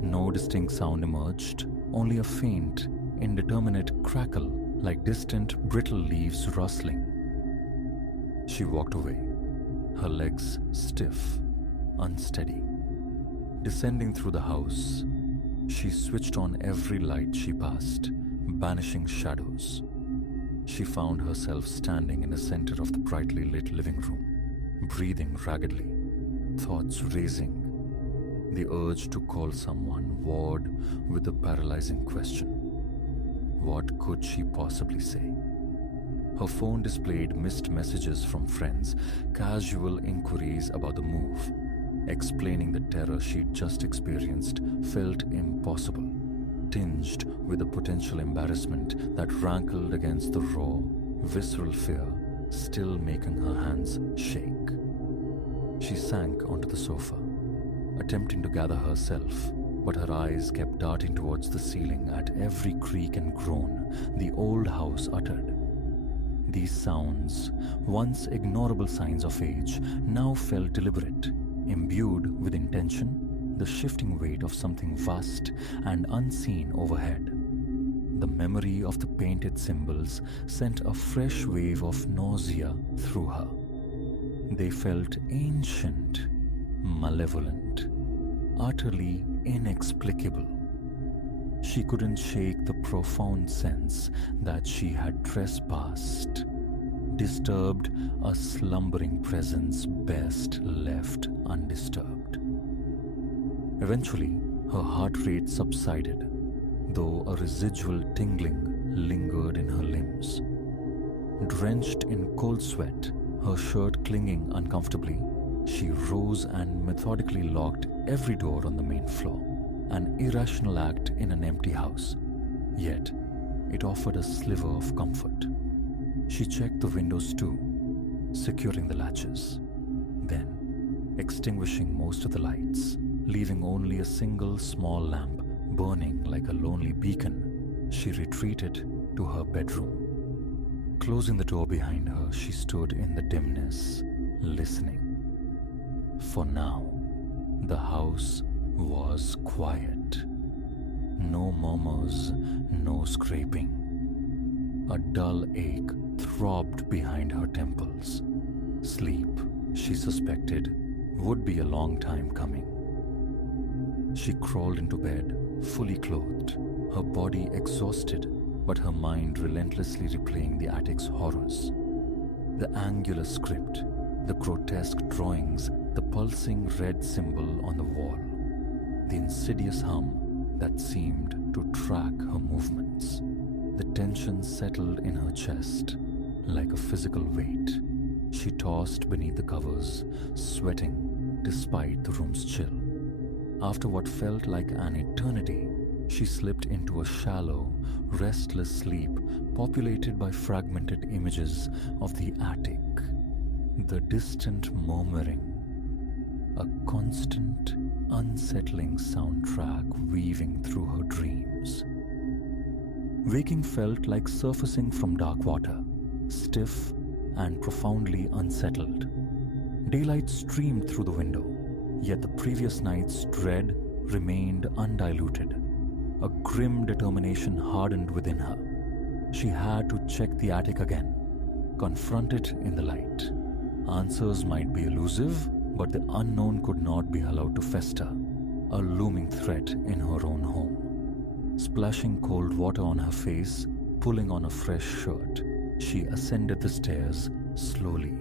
No distinct sound emerged, only a faint, indeterminate crackle like distant, brittle leaves rustling. She walked away, her legs stiff, unsteady. Descending through the house, she switched on every light she passed, banishing shadows. She found herself standing in the center of the brightly lit living room, breathing raggedly, thoughts racing. The urge to call someone warred with the paralyzing question. What could she possibly say? Her phone displayed missed messages from friends, casual inquiries about the move. Explaining the terror she'd just experienced felt impossible, tinged with a potential embarrassment that rankled against the raw, visceral fear still making her hands shake. She sank onto the sofa, attempting to gather herself, but her eyes kept darting towards the ceiling at every creak and groan the old house uttered. These sounds, once ignorable signs of age, now felt deliberate, imbued with intention, the shifting weight of something vast and unseen overhead. The memory of the painted symbols sent a fresh wave of nausea through her. They felt ancient, malevolent, utterly inexplicable. She couldn't shake the profound sense that she had trespassed, disturbed a slumbering presence best left undisturbed. Eventually, her heart rate subsided, though a residual tingling lingered in her limbs. Drenched in cold sweat, her shirt clinging uncomfortably, she rose and methodically locked every door on the main floor, an irrational act in an empty house. Yet, it offered a sliver of comfort. She checked the windows too, securing the latches. Then, extinguishing most of the lights, leaving only a single small lamp burning like a lonely beacon, she retreated to her bedroom. Closing the door behind her, she stood in the dimness, listening. For now, the house was quiet. No murmurs, no scraping. A dull ache throbbed behind her temples. Sleep, she suspected, would be a long time coming. She crawled into bed, fully clothed, her body exhausted, but her mind relentlessly replaying the attic's horrors. The angular script, the grotesque drawings, the pulsing red symbol on the wall, the insidious hum that seemed to track her movements. The tension settled in her chest like a physical weight. She tossed beneath the covers, sweating despite the room's chill. After what felt like an eternity, she slipped into a shallow, restless sleep populated by fragmented images of the attic, the distant murmuring, a constant, unsettling soundtrack weaving through her dreams. Waking felt like surfacing from dark water, stiff and profoundly unsettled. Daylight streamed through the window, yet the previous night's dread remained undiluted. A grim determination hardened within her. She had to check the attic again, confront it in the light. Answers might be elusive, but the unknown could not be allowed to fester, a looming threat in her own home. Splashing cold water on her face, pulling on a fresh shirt, she ascended the stairs slowly,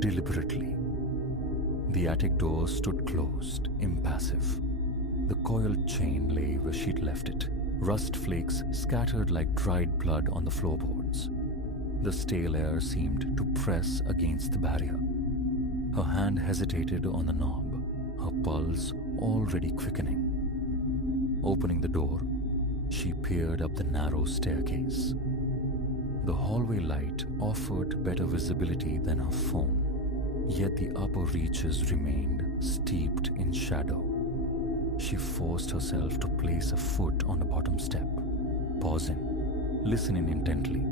deliberately. The attic door stood closed, impassive. The coiled chain lay where she'd left it, rust flakes scattered like dried blood on the floorboards. The stale air seemed to press against the barrier. Her hand hesitated on the knob, her pulse already quickening. Opening the door, she peered up the narrow staircase. The hallway light offered better visibility than her phone, yet the upper reaches remained steeped in shadow. She forced herself to place a foot on the bottom step, pausing, listening intently.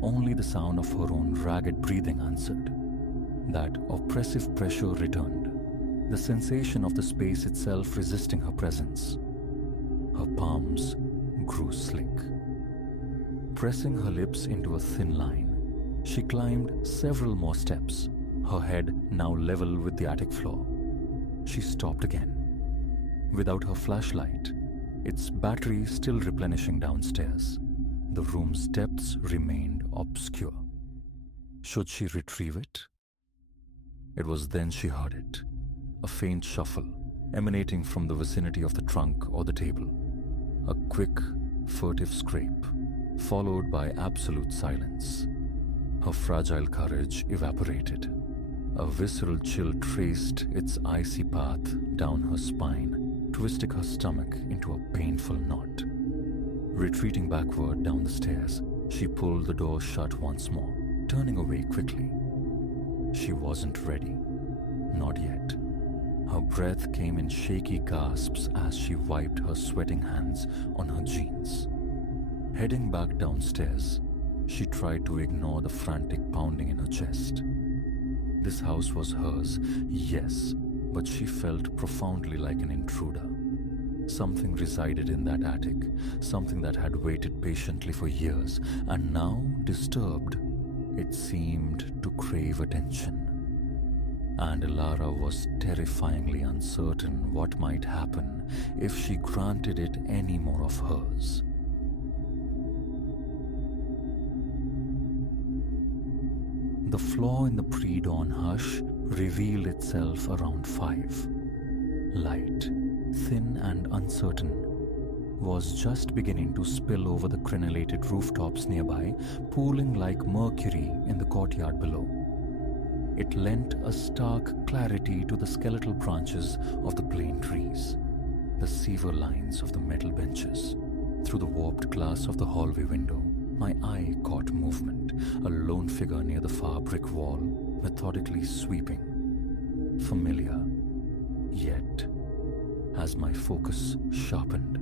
Only the sound of her own ragged breathing answered. That oppressive pressure returned, the sensation of the space itself resisting her presence. Her palms, grew slick. Pressing her lips into a thin line, she climbed several more steps, her head now level with the attic floor. She stopped again. Without her flashlight, its battery still replenishing downstairs, the room's depths remained obscure. Should she retrieve it? It was then she heard it, a faint shuffle emanating from the vicinity of the trunk or the table. A quick, furtive scrape, followed by absolute silence. Her fragile courage evaporated. A visceral chill traced its icy path down her spine, twisting her stomach into a painful knot. Retreating backward down the stairs, she pulled the door shut once more, turning away quickly. She wasn't ready. Not yet. Her breath came in shaky gasps as she wiped her sweating hands on her jeans. Heading back downstairs, she tried to ignore the frantic pounding in her chest. This house was hers, yes, but she felt profoundly like an intruder. Something resided in that attic, something that had waited patiently for years, and now, disturbed, it seemed to crave attention. And Elara was terrifyingly uncertain what might happen if she granted it any more of hers. The flaw in the pre-dawn hush revealed itself around 5. Light, thin and uncertain, was just beginning to spill over the crenellated rooftops nearby, pooling like mercury in the courtyard below. It lent a stark clarity to the skeletal branches of the plane trees, the sewer lines of the metal benches. Through the warped glass of the hallway window, my eye caught movement, a lone figure near the far brick wall, methodically sweeping. Familiar. Yet, as my focus sharpened,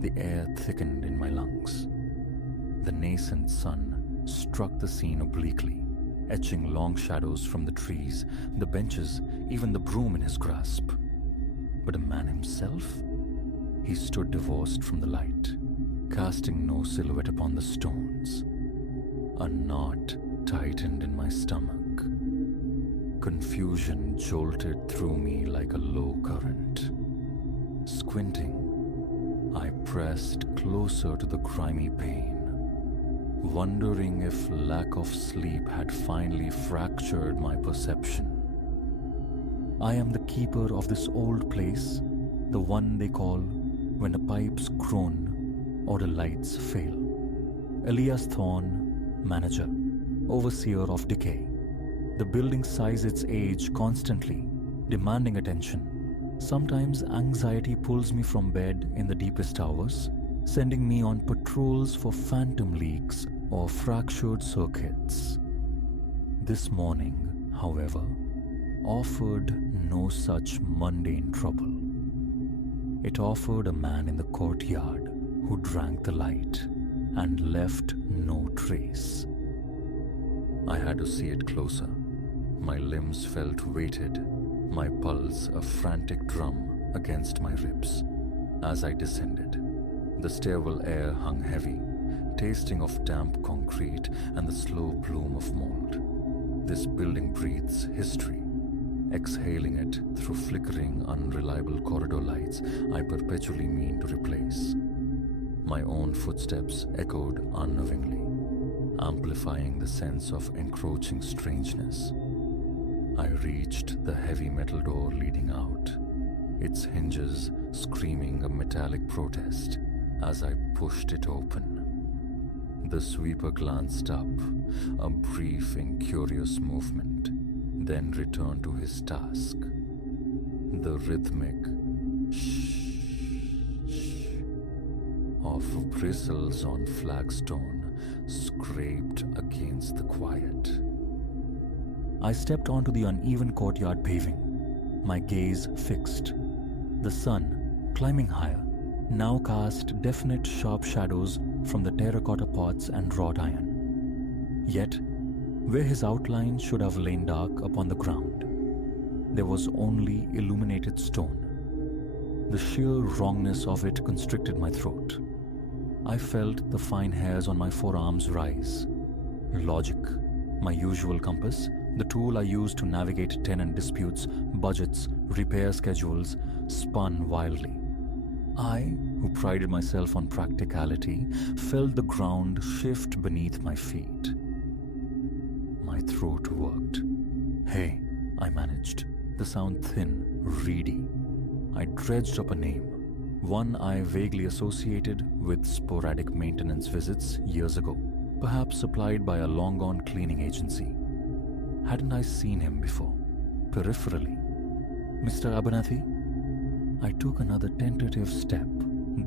the air thickened in my lungs. The nascent sun struck the scene obliquely, etching long shadows from the trees, the benches, even the broom in his grasp. But a man himself? He stood divorced from the light, casting no silhouette upon the stones. A knot tightened in my stomach. Confusion jolted through me like a low current. Squinting, I pressed closer to the grimy pane, wondering if lack of sleep had finally fractured my perception. I am the keeper of this old place, the one they call when the pipes groan or the lights fail. Elias Thorne, manager, overseer of decay. The building sighs its age constantly, demanding attention. Sometimes anxiety pulls me from bed in the deepest hours, sending me on patrols for phantom leaks or fractured circuits. This morning, however, offered no such mundane trouble. It offered a man in the courtyard who drank the light and left no trace. I had to see it closer. My limbs felt weighted, my pulse a frantic drum against my ribs. As I descended, the stairwell air hung heavy, tasting of damp concrete and the slow bloom of mold. This building breathes history. Exhaling it through flickering, unreliable corridor lights I perpetually mean to replace. My own footsteps echoed unnervingly, amplifying the sense of encroaching strangeness. I reached the heavy metal door leading out, its hinges screaming a metallic protest as I pushed it open. The sweeper glanced up, a brief, incurious movement, then returned to his task. The rhythmic shh of bristles on flagstone scraped against the quiet. I stepped onto the uneven courtyard paving, my gaze fixed. The sun, climbing higher, now cast definite sharp shadows from the terracotta pots and wrought iron. Yet, where his outline should have lain dark upon the ground, there was only illuminated stone. The sheer wrongness of it constricted my throat. I felt the fine hairs on my forearms rise. Logic, my usual compass, the tool I used to navigate tenant disputes, budgets, repair schedules, spun wildly. I, who prided myself on practicality, felt the ground shift beneath my feet. My throat worked. Hey, I managed, the sound thin, reedy. I dredged up a name, one I vaguely associated with sporadic maintenance visits years ago, perhaps supplied by a long-gone cleaning agency. Hadn't I seen him before? Peripherally. Mr. Abernathy? I took another tentative step,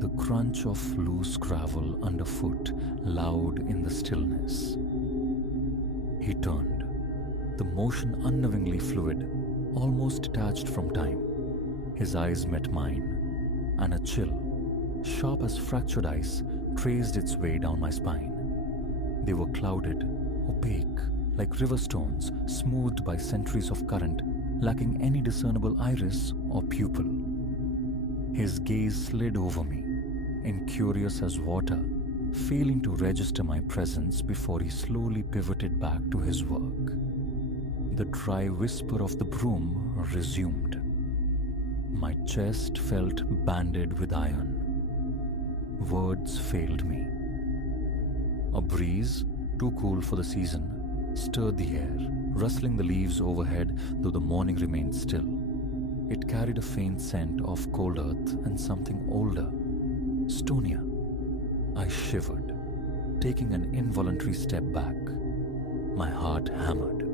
the crunch of loose gravel underfoot loud in the stillness. He turned, the motion unknowingly fluid, almost detached from time. His eyes met mine, and a chill, sharp as fractured ice, traced its way down my spine. They were clouded, opaque, like river stones smoothed by centuries of current, lacking any discernible iris or pupil. His gaze slid over me, incurious as water, failing to register my presence before he slowly pivoted back to his work. The dry whisper of the broom resumed. My chest felt banded with iron. Words failed me. A breeze, too cool for the season, stirred the air, rustling the leaves overhead though the morning remained still. It carried a faint scent of cold earth and something older, stonier. I shivered, taking an involuntary step back. My heart hammered.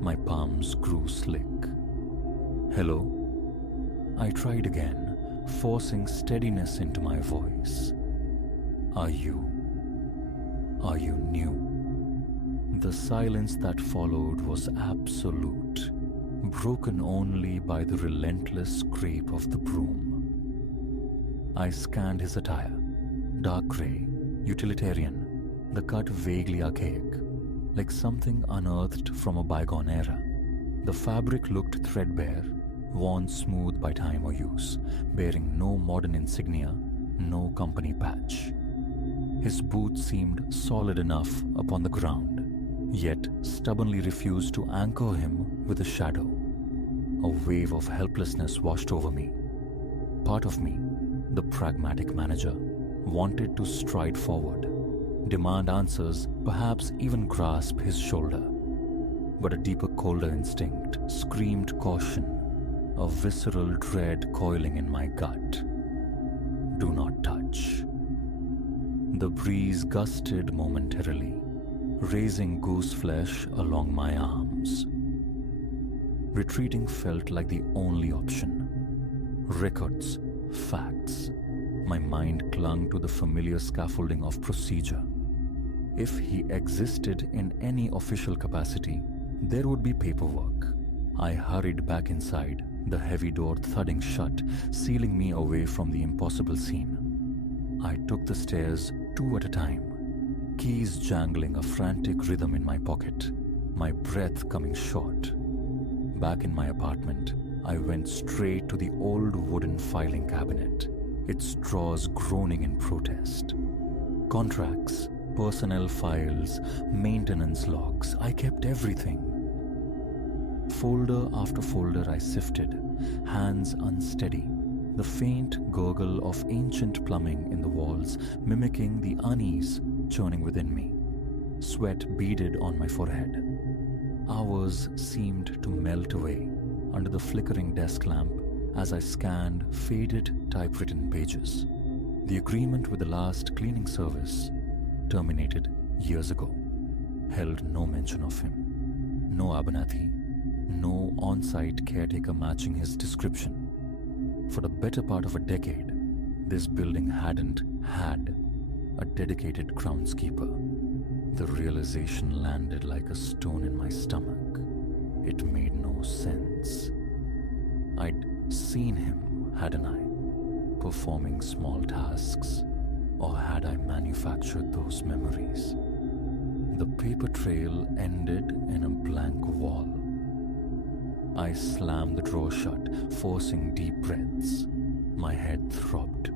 My palms grew slick. Hello? I tried again, forcing steadiness into my voice. Are you new? The silence that followed was absolute, broken only by the relentless scrape of the broom. I scanned his attire, dark grey, utilitarian, the cut vaguely archaic, like something unearthed from a bygone era. The fabric looked threadbare, worn smooth by time or use, bearing no modern insignia, no company patch. His boots seemed solid enough upon the ground, yet stubbornly refused to anchor him with a shadow. A wave of helplessness washed over me. Part of me, the pragmatic manager, wanted to stride forward, demand answers, perhaps even grasp his shoulder. But a deeper, colder instinct screamed caution, a visceral dread coiling in my gut. Do not touch. The breeze gusted momentarily, raising goose flesh along my arms. Retreating felt like the only option. Records, facts. My mind clung to the familiar scaffolding of procedure. If he existed in any official capacity, there would be paperwork. I hurried back inside, the heavy door thudding shut, sealing me away from the impossible scene. I took the stairs 2 at a time, keys jangling a frantic rhythm in my pocket, my breath coming short. Back in my apartment, I went straight to the old wooden filing cabinet, its drawers groaning in protest. Contracts, personnel files, maintenance logs, I kept everything. Folder after folder I sifted, hands unsteady, the faint gurgle of ancient plumbing in the walls mimicking the unease churning within me. Sweat beaded on my forehead. Hours seemed to melt away under the flickering desk lamp as I scanned faded typewritten pages. The agreement with the last cleaning service, terminated years ago, held no mention of him. No Abernathy, no on-site caretaker matching his description. For the better part of a decade, this building hadn't had a dedicated groundskeeper. The realization landed like a stone in my stomach. It made no sense. I'd seen him, hadn't I, performing small tasks, or had I manufactured those memories? The paper trail ended in a blank wall. I slammed the drawer shut, forcing deep breaths. My head throbbed.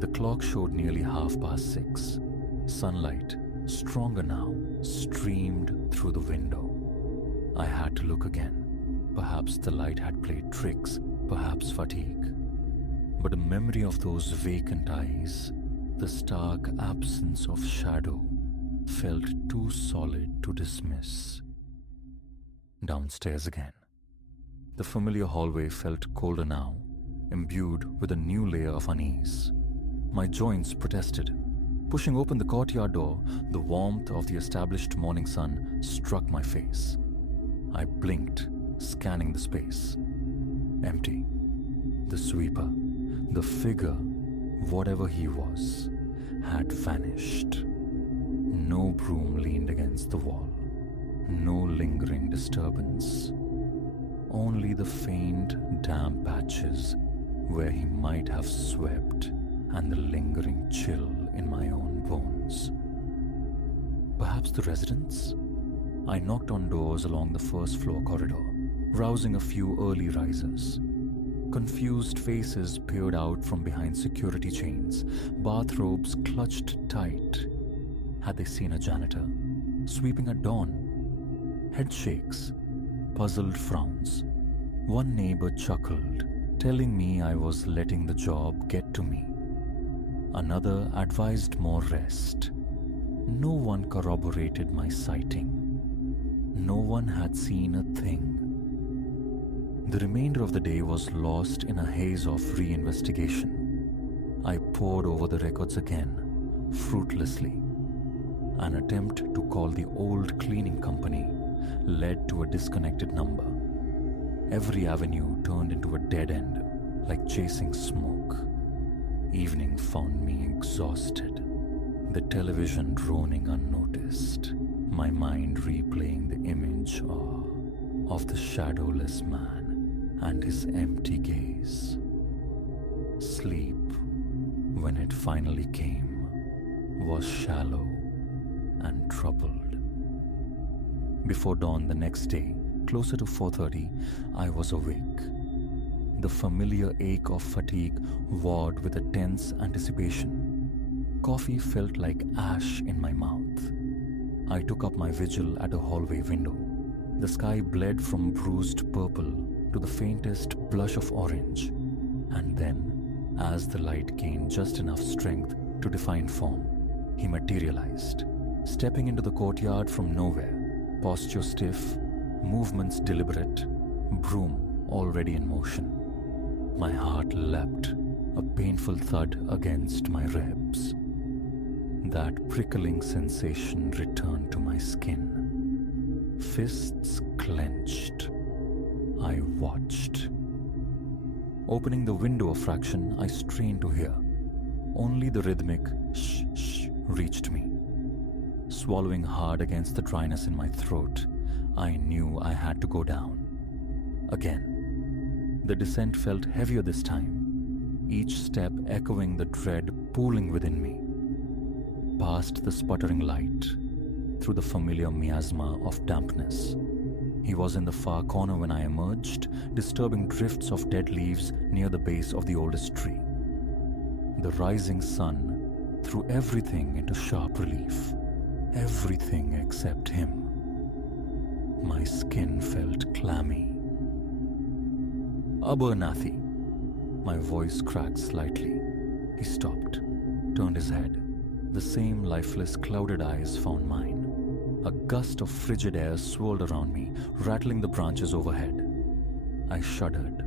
The clock showed nearly 6:30. Sunlight, stronger now, streamed through the window. I had to look again. Perhaps the light had played tricks, perhaps fatigue. But the memory of those vacant eyes, the stark absence of shadow, felt too solid to dismiss. Downstairs again. The familiar hallway felt colder now, imbued with a new layer of unease. My joints protested. Pushing open the courtyard door, the warmth of the established morning sun struck my face. I blinked, scanning the space. Empty. The sweeper, the figure, whatever he was, had vanished. No broom leaned against the wall. No lingering disturbance. Only the faint, damp patches where he might have swept and the lingering chill in my own bones. Perhaps the residents? I knocked on doors along the first floor corridor, rousing a few early risers. Confused faces peered out from behind security chains, bathrobes clutched tight. Had they seen a janitor? Sweeping at dawn? Head shakes, puzzled frowns. One neighbor chuckled, telling me I was letting the job get to me. Another advised more rest. No one corroborated my sighting. No one had seen a thing. The remainder of the day was lost in a haze of reinvestigation. I pored over the records again, fruitlessly. An attempt to call the old cleaning company led to a disconnected number. Every avenue turned into a dead end, like chasing smoke. Evening found me exhausted, the television droning unnoticed, my mind replaying the image of the shadowless man and his empty gaze. Sleep, when it finally came, was shallow and troubled. Before dawn the next day, closer to 4:30, I was awake. The familiar ache of fatigue warred with a tense anticipation. Coffee felt like ash in my mouth. I took up my vigil at a hallway window. The sky bled from bruised purple to the faintest blush of orange. And then, as the light gained just enough strength to define form, he materialized, stepping into the courtyard from nowhere, posture stiff, movements deliberate, broom already in motion. My heart leapt, a painful thud against my ribs. That prickling sensation returned to my skin. Fists clenched. I watched. Opening the window a fraction, I strained to hear. Only the rhythmic shh shh reached me. Swallowing hard against the dryness in my throat, I knew I had to go down. Again. The descent felt heavier this time, each step echoing the dread pooling within me. Past the sputtering light, through the familiar miasma of dampness. He was in the far corner when I emerged, disturbing drifts of dead leaves near the base of the oldest tree. The rising sun threw everything into sharp relief. Everything except him. My skin felt clammy. Abernathy. My voice cracked slightly. He stopped, turned his head. The same lifeless, clouded eyes found mine. A gust of frigid air swirled around me, rattling the branches overhead. I shuddered,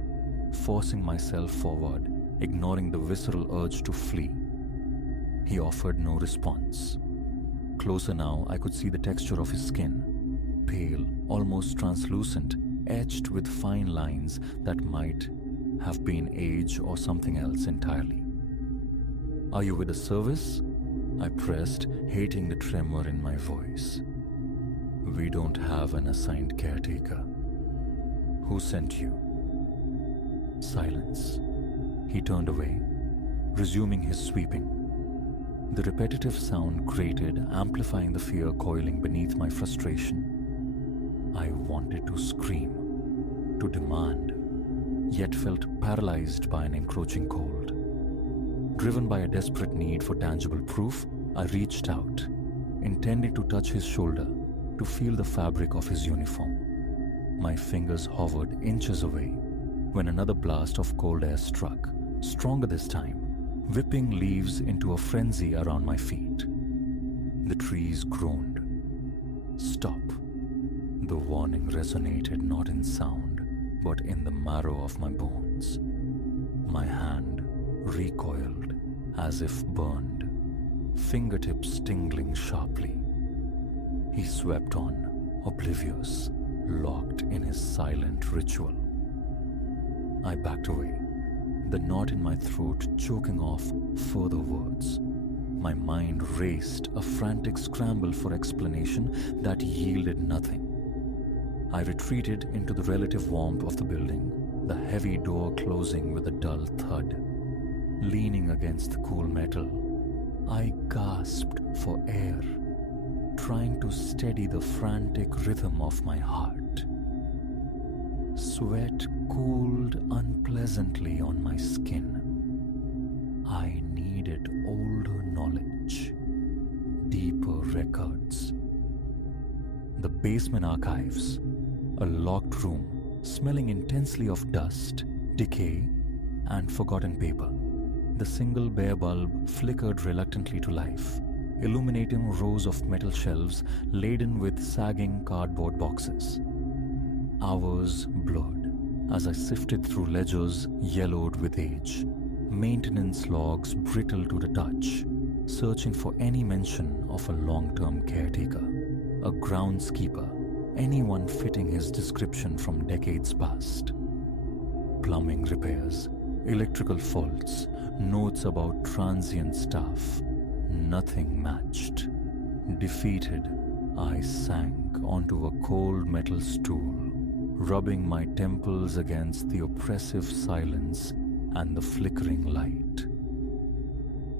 forcing myself forward, ignoring the visceral urge to flee. He offered no response. Closer now, I could see the texture of his skin, pale, almost translucent, etched with fine lines that might have been age or something else entirely. "Are you with the service?" I pressed, hating the tremor in my voice. "We don't have an assigned caretaker." "Who sent you?" Silence. He turned away, resuming his sweeping. The repetitive sound grated, amplifying the fear coiling beneath my frustration. I wanted to scream, to demand, yet felt paralyzed by an encroaching cold. Driven by a desperate need for tangible proof, I reached out, intending to touch his shoulder, to feel the fabric of his uniform. My fingers hovered inches away when another blast of cold air struck, stronger this time, whipping leaves into a frenzy around my feet. The trees groaned. Stop. The warning resonated not in sound, but in the marrow of my bones. My hand recoiled as if burned, fingertips tingling sharply. He swept on, oblivious, locked in his silent ritual. I backed away, the knot in my throat choking off further words. My mind raced, a frantic scramble for explanation that yielded nothing. I retreated into the relative warmth of the building, the heavy door closing with a dull thud. Leaning against the cool metal, I gasped for air, trying to steady the frantic rhythm of my heart. Sweat cooled unpleasantly on my skin. I needed older knowledge, deeper records. The basement archives, a locked room smelling intensely of dust, decay, and forgotten paper. The single bare bulb flickered reluctantly to life, illuminating rows of metal shelves laden with sagging cardboard boxes. Hours blurred as I sifted through ledgers yellowed with age, maintenance logs brittle to the touch, searching for any mention of a long-term caretaker, a groundskeeper, anyone fitting his description from decades past. Plumbing repairs, electrical faults, notes about transient staff. Nothing matched. Defeated, I sank onto a cold metal stool, rubbing my temples against the oppressive silence and the flickering light.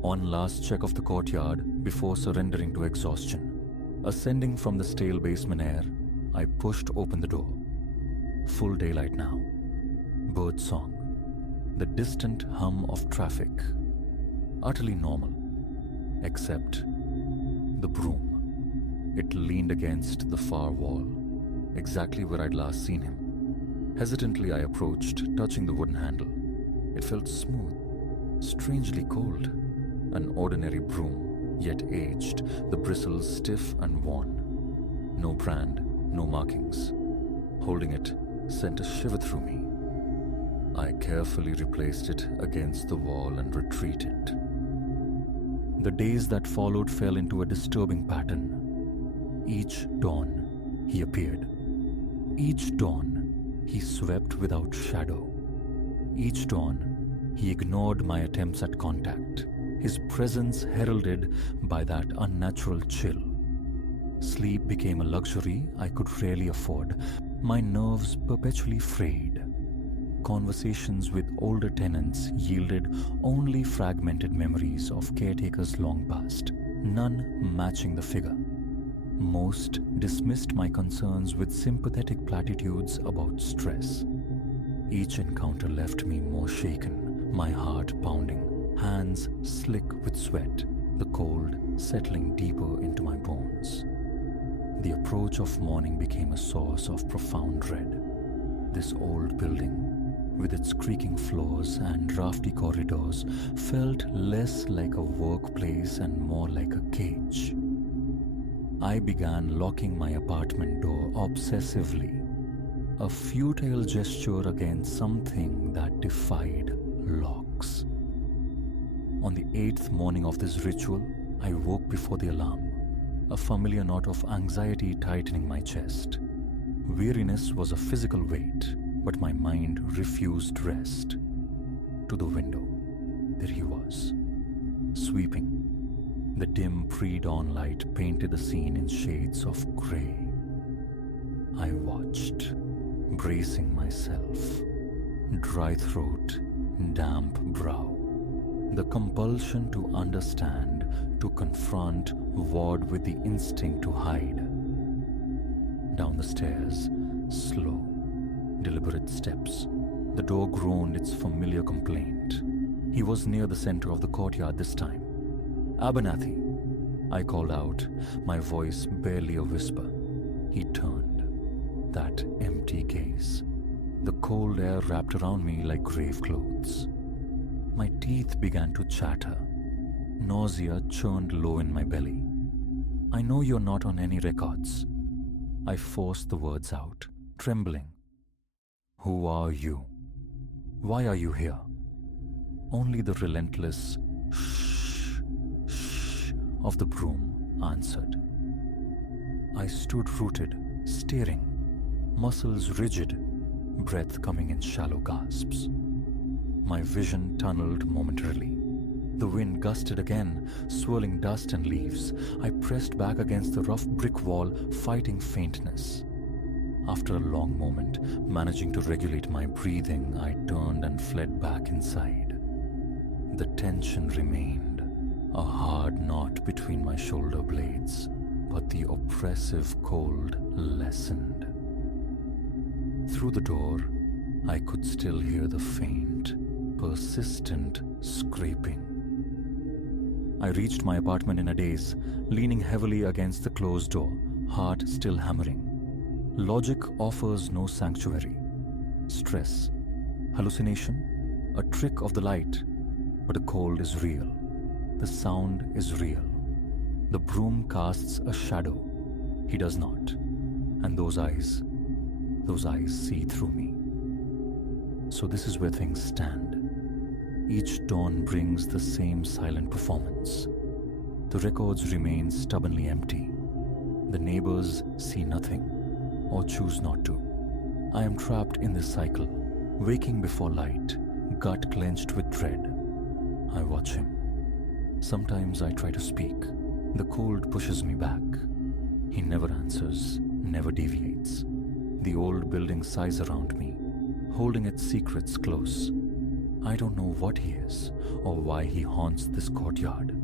One last check of the courtyard before surrendering to exhaustion. Ascending from the stale basement air, I pushed open the door. Full daylight now. Bird song. The distant hum of traffic. Utterly normal. Except the broom. It leaned against the far wall, exactly where I'd last seen him. Hesitantly I approached, touching the wooden handle. It felt smooth, strangely cold. An ordinary broom, yet aged, the bristles stiff and worn. No brand, no markings. Holding it sent a shiver through me. I carefully replaced it against the wall and retreated. The days that followed fell into a disturbing pattern. Each dawn, he appeared. Each dawn, he swept without shadow. Each dawn, he ignored my attempts at contact, his presence heralded by that unnatural chill. Sleep became a luxury I could rarely afford, my nerves perpetually frayed. Conversations with older tenants yielded only fragmented memories of caretakers long past, none matching the figure. Most dismissed my concerns with sympathetic platitudes about stress. Each encounter left me more shaken, my heart pounding, hands slick with sweat, the cold settling deeper into my bones. The approach of morning became a source of profound dread. This old building, with its creaking floors and drafty corridors, felt less like a workplace and more like a cage. I began locking my apartment door obsessively, a futile gesture against something that defied locks. On the 8th morning of this ritual, I woke before the alarm, a familiar knot of anxiety tightening my chest. Weariness was a physical weight, but my mind refused rest. To the window, there he was, sweeping. The dim pre-dawn light painted the scene in shades of grey. I watched, bracing myself, dry throat, damp brow. The compulsion to understand, to confront, warred with the instinct to hide. Down the stairs, slow, deliberate steps. The door groaned its familiar complaint. He was near the center of the courtyard this time. "Abernathy," I called out, my voice barely a whisper. He turned. That empty gaze. The cold air wrapped around me like grave clothes. My teeth began to chatter. Nausea churned low in my belly. "I know you're not on any records." I forced the words out, trembling. "Who are you? Why are you here?" Only the relentless shh, shh of the broom answered. I stood rooted, staring, muscles rigid, breath coming in shallow gasps. My vision tunneled momentarily. The wind gusted again, swirling dust and leaves. I pressed back against the rough brick wall, fighting faintness. After a long moment, managing to regulate my breathing, I turned and fled back inside. The tension remained, a hard knot between my shoulder blades, but the oppressive cold lessened. Through the door, I could still hear the faint, persistent scraping. I reached my apartment in a daze, leaning heavily against the closed door, heart still hammering. Logic offers no sanctuary. Stress, hallucination, a trick of the light, but the cold is real. The sound is real. The broom casts a shadow. He does not. And those eyes see through me. So this is where things stand. Each dawn brings the same silent performance. The records remain stubbornly empty. The neighbors see nothing, or choose not to. I am trapped in this cycle, waking before light, gut clenched with dread. I watch him. Sometimes I try to speak. The cold pushes me back. He never answers, never deviates. The old building sighs around me, holding its secrets close. I don't know what he is or why he haunts this courtyard.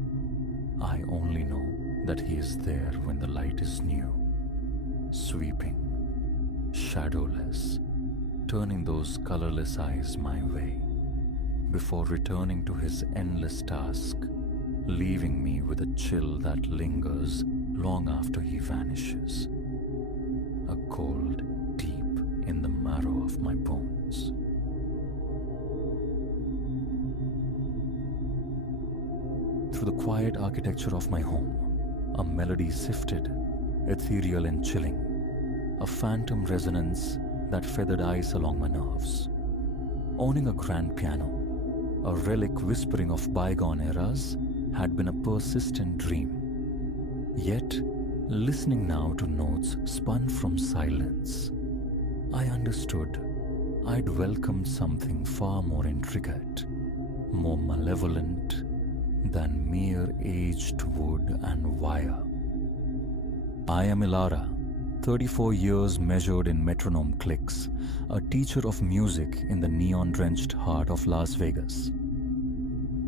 I only know that he is there when the light is new, sweeping, shadowless, turning those colorless eyes my way, before returning to his endless task, leaving me with a chill that lingers long after he vanishes. A cold deep in the marrow of my bones. Through the quiet architecture of my home, a melody sifted, ethereal and chilling, a phantom resonance that feathered ice along my nerves. Owning a grand piano, a relic whispering of bygone eras, had been a persistent dream. Yet, listening now to notes spun from silence, I understood I'd welcomed something far more intricate, more malevolent than mere aged wood and wire. I am Ilara, 34 years measured in metronome clicks, a teacher of music in the neon-drenched heart of Las Vegas.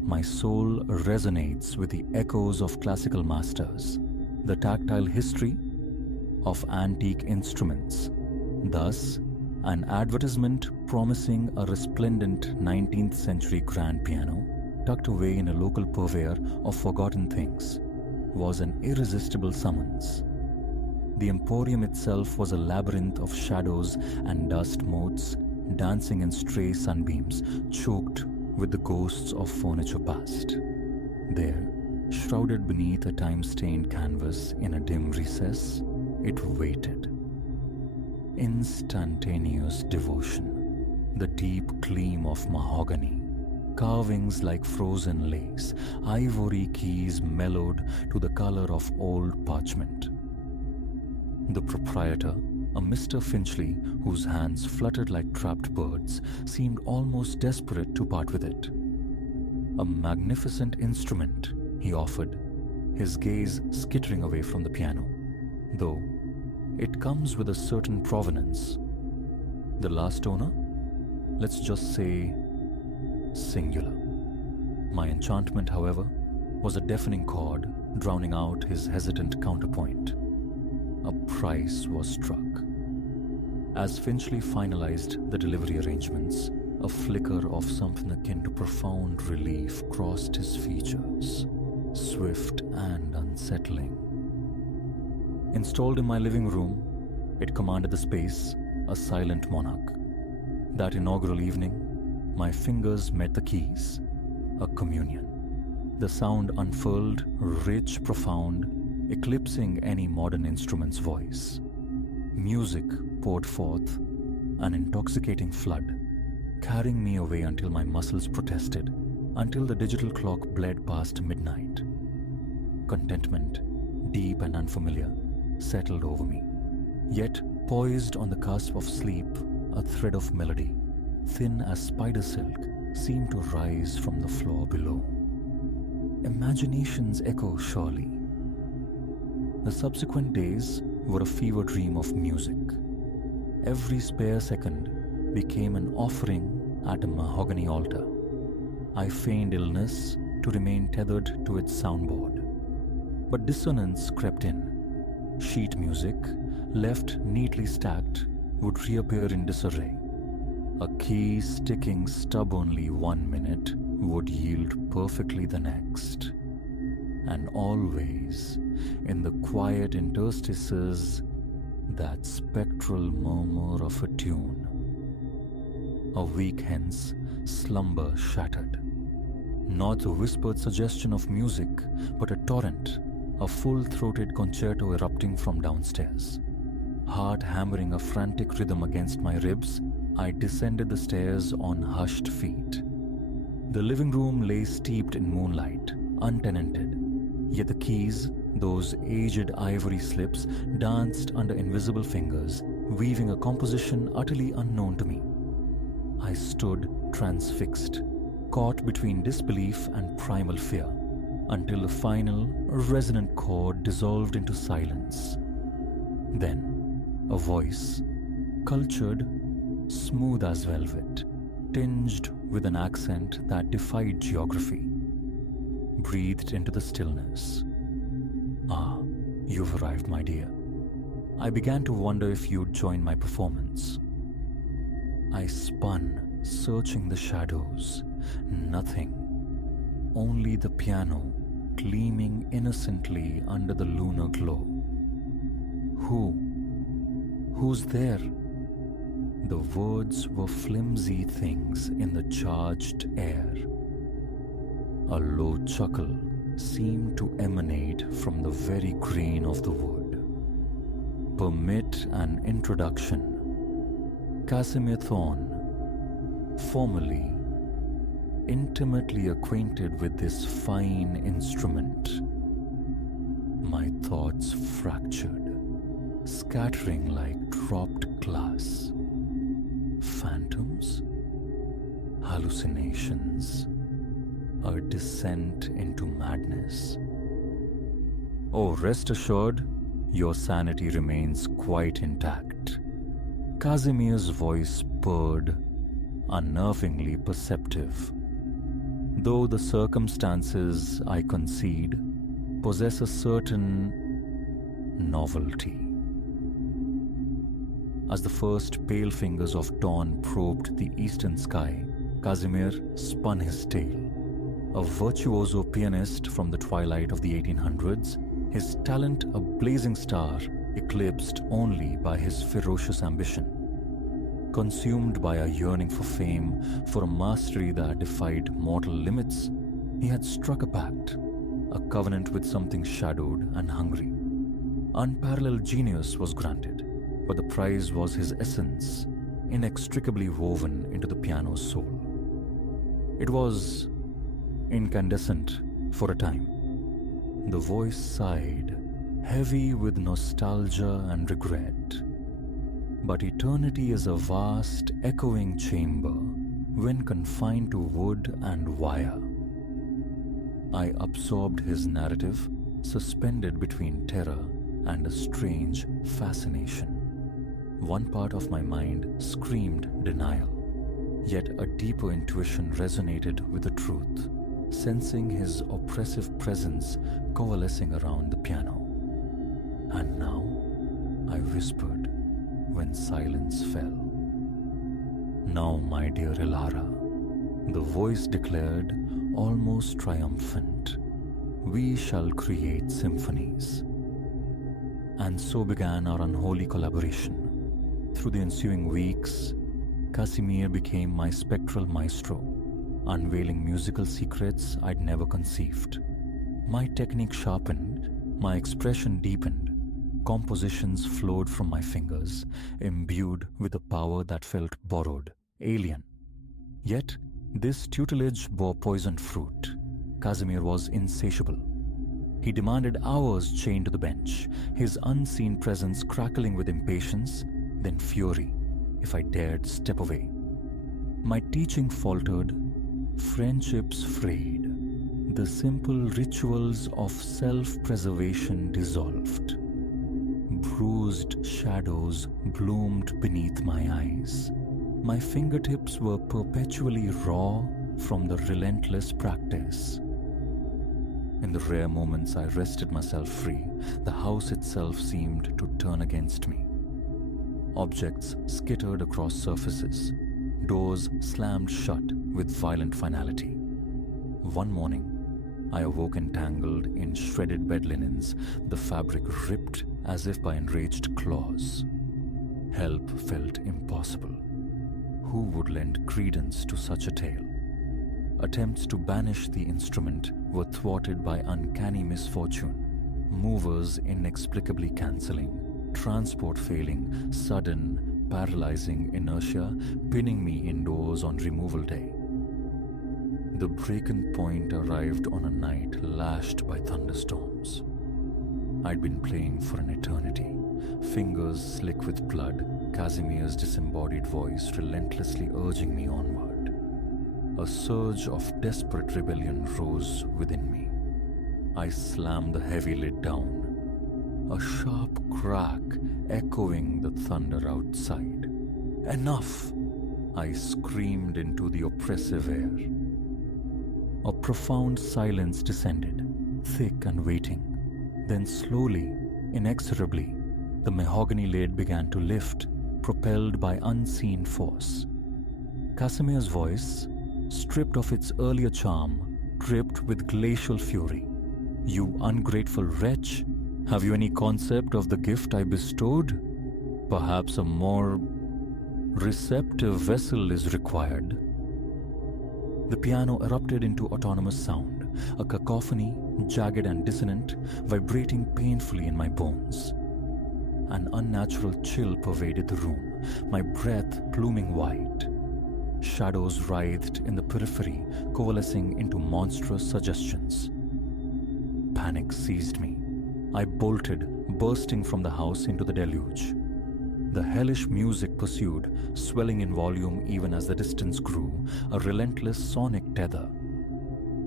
My soul resonates with the echoes of classical masters, the tactile history of antique instruments. Thus, an advertisement promising a resplendent 19th century grand piano tucked away in a local purveyor of forgotten things was an irresistible summons. The emporium itself was a labyrinth of shadows and dust motes dancing in stray sunbeams, choked with the ghosts of furniture past. There, shrouded beneath a time-stained canvas in a dim recess, it waited. Instantaneous devotion, the deep gleam of mahogany, carvings like frozen lace, ivory keys mellowed to the color of old parchment. The proprietor, a Mr. Finchley whose hands fluttered like trapped birds, seemed almost desperate to part with it. A magnificent instrument, he offered, his gaze skittering away from the piano, though it comes with a certain provenance. The last owner? Let's just say singular. My enchantment, however, was a deafening chord drowning out his hesitant counterpoint. A price was struck. As Finchley finalized the delivery arrangements, A flicker of something akin to profound relief crossed his features, swift and unsettling. Installed in my living room, it commanded the space, a silent monarch. That inaugural evening, my fingers met the keys, a communion. The sound unfurled, rich, profound, eclipsing any modern instrument's voice. Music poured forth, an intoxicating flood, carrying me away until my muscles protested, until the digital clock bled past midnight. Contentment, deep and unfamiliar, settled over me. Yet, poised on the cusp of sleep, a thread of melody, thin as spider silk, seemed to rise from the floor below. Imagination's echo, surely. The subsequent days were a fever dream of music. Every spare second became an offering at a mahogany altar. I feigned illness to remain tethered to its soundboard. But dissonance crept in. Sheet music, left neatly stacked, would reappear in disarray. A key sticking stubbornly 1 minute would yield perfectly the next. And always, in the quiet interstices, that spectral murmur of a tune. A week hence, slumber shattered. Not the whispered suggestion of music, but a torrent, a full-throated concerto erupting from downstairs. Heart hammering a frantic rhythm against my ribs, I descended the stairs on hushed feet. The living room lay steeped in moonlight, untenanted, yet the keys, those aged ivory slips, danced under invisible fingers, weaving a composition utterly unknown to me. I stood transfixed, caught between disbelief and primal fear, until the final, resonant chord dissolved into silence. Then, a voice, cultured, smooth as velvet, tinged with an accent that defied geography, breathed into the stillness. "Ah, you've arrived, my dear. I began to wonder if you'd join my performance." I spun, searching the shadows. Nothing. Only the piano, gleaming innocently under the lunar glow. Who's there? The words were flimsy things in the charged air. A low chuckle seemed to emanate from the very grain of the wood. "Permit an introduction. Casimir Thorne, formerly intimately acquainted with this fine instrument." My thoughts fractured, scattering like dropped glass. Phantoms? Hallucinations? A descent into madness? Oh, rest assured, your sanity remains quite intact. Casimir's voice purred, unnervingly perceptive. Though the circumstances, I concede, possess a certain novelty. As the first pale fingers of dawn probed the eastern sky, Casimir spun his tale. A virtuoso pianist from the twilight of the 1800s, his talent a blazing star, eclipsed only by his ferocious ambition. Consumed by a yearning for fame, for a mastery that defied mortal limits, he had struck a pact, a covenant with something shadowed and hungry. Unparalleled genius was granted, but the prize was his essence, inextricably woven into the piano's soul. It was incandescent for a time. The voice sighed, heavy with nostalgia and regret. But eternity is a vast, echoing chamber when confined to wood and wire. I absorbed his narrative, suspended between terror and a strange fascination. One part of my mind screamed denial, yet a deeper intuition resonated with the truth, sensing his oppressive presence coalescing around the piano. "And now," I whispered when silence fell, Now, my dear Ilara, the voice declared, almost triumphant, we shall create symphonies. And so began our unholy collaboration. Through the ensuing weeks, Casimir became my spectral maestro, unveiling musical secrets I'd never conceived. My technique sharpened, my expression deepened, compositions flowed from my fingers, imbued with a power that felt borrowed, alien. Yet, this tutelage bore poisoned fruit. Casimir was insatiable. He demanded hours chained to the bench, his unseen presence crackling with impatience, then fury if I dared step away. My teaching faltered, friendships frayed, the simple rituals of self-preservation dissolved. Bruised shadows bloomed beneath my eyes. My fingertips were perpetually raw from the relentless practice. In the rare moments I wrested myself free, the house itself seemed to turn against me. Objects skittered across surfaces. Doors slammed shut with violent finality. One morning, I awoke entangled in shredded bed linens, the fabric ripped as if by enraged claws. Help felt impossible. Who would lend credence to such a tale? Attempts to banish the instrument were thwarted by uncanny misfortune, movers inexplicably cancelling, transport failing, sudden, paralyzing inertia pinning me indoors on removal day. The breaking point arrived on a night lashed by thunderstorms. I'd been playing for an eternity, fingers slick with blood, Casimir's disembodied voice relentlessly urging me onward. A surge of desperate rebellion rose within me. I slammed the heavy lid down, a sharp crack echoing the thunder outside. Enough! I screamed into the oppressive air. A profound silence descended, thick and waiting. Then slowly, inexorably, the mahogany lid began to lift, propelled by unseen force. Casimir's voice, stripped of its earlier charm, dripped with glacial fury. You ungrateful wretch, have you any concept of the gift I bestowed? Perhaps a more receptive vessel is required. The piano erupted into autonomous sound, a cacophony, jagged and dissonant, vibrating painfully in my bones. An unnatural chill pervaded the room, my breath pluming white. Shadows writhed in the periphery, coalescing into monstrous suggestions. Panic seized me. I bolted, bursting from the house into the deluge. The hellish music pursued, swelling in volume even as the distance grew, a relentless sonic tether.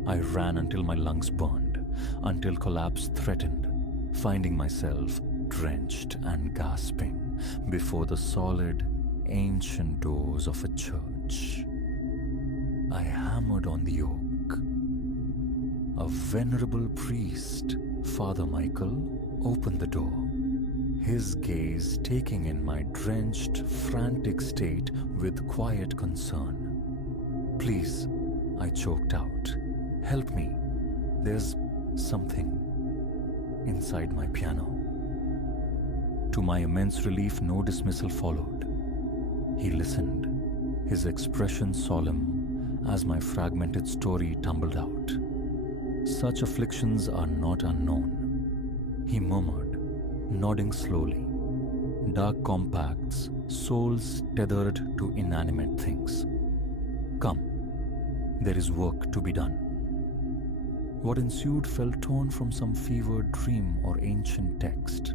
I ran until my lungs burned, until collapse threatened, finding myself drenched and gasping before the solid, ancient doors of a church. I hammered on the oak. A venerable priest, Father Michael, opened the door, his gaze taking in my drenched, frantic state with quiet concern. "Please," I choked out, "help me. There's something inside my piano." To my immense relief, no dismissal followed. He listened, his expression solemn as my fragmented story tumbled out. "Such afflictions are not unknown," he murmured, nodding slowly. "Dark compacts, souls tethered to inanimate things. Come, there is work to be done." What ensued felt torn from some fevered dream or ancient text.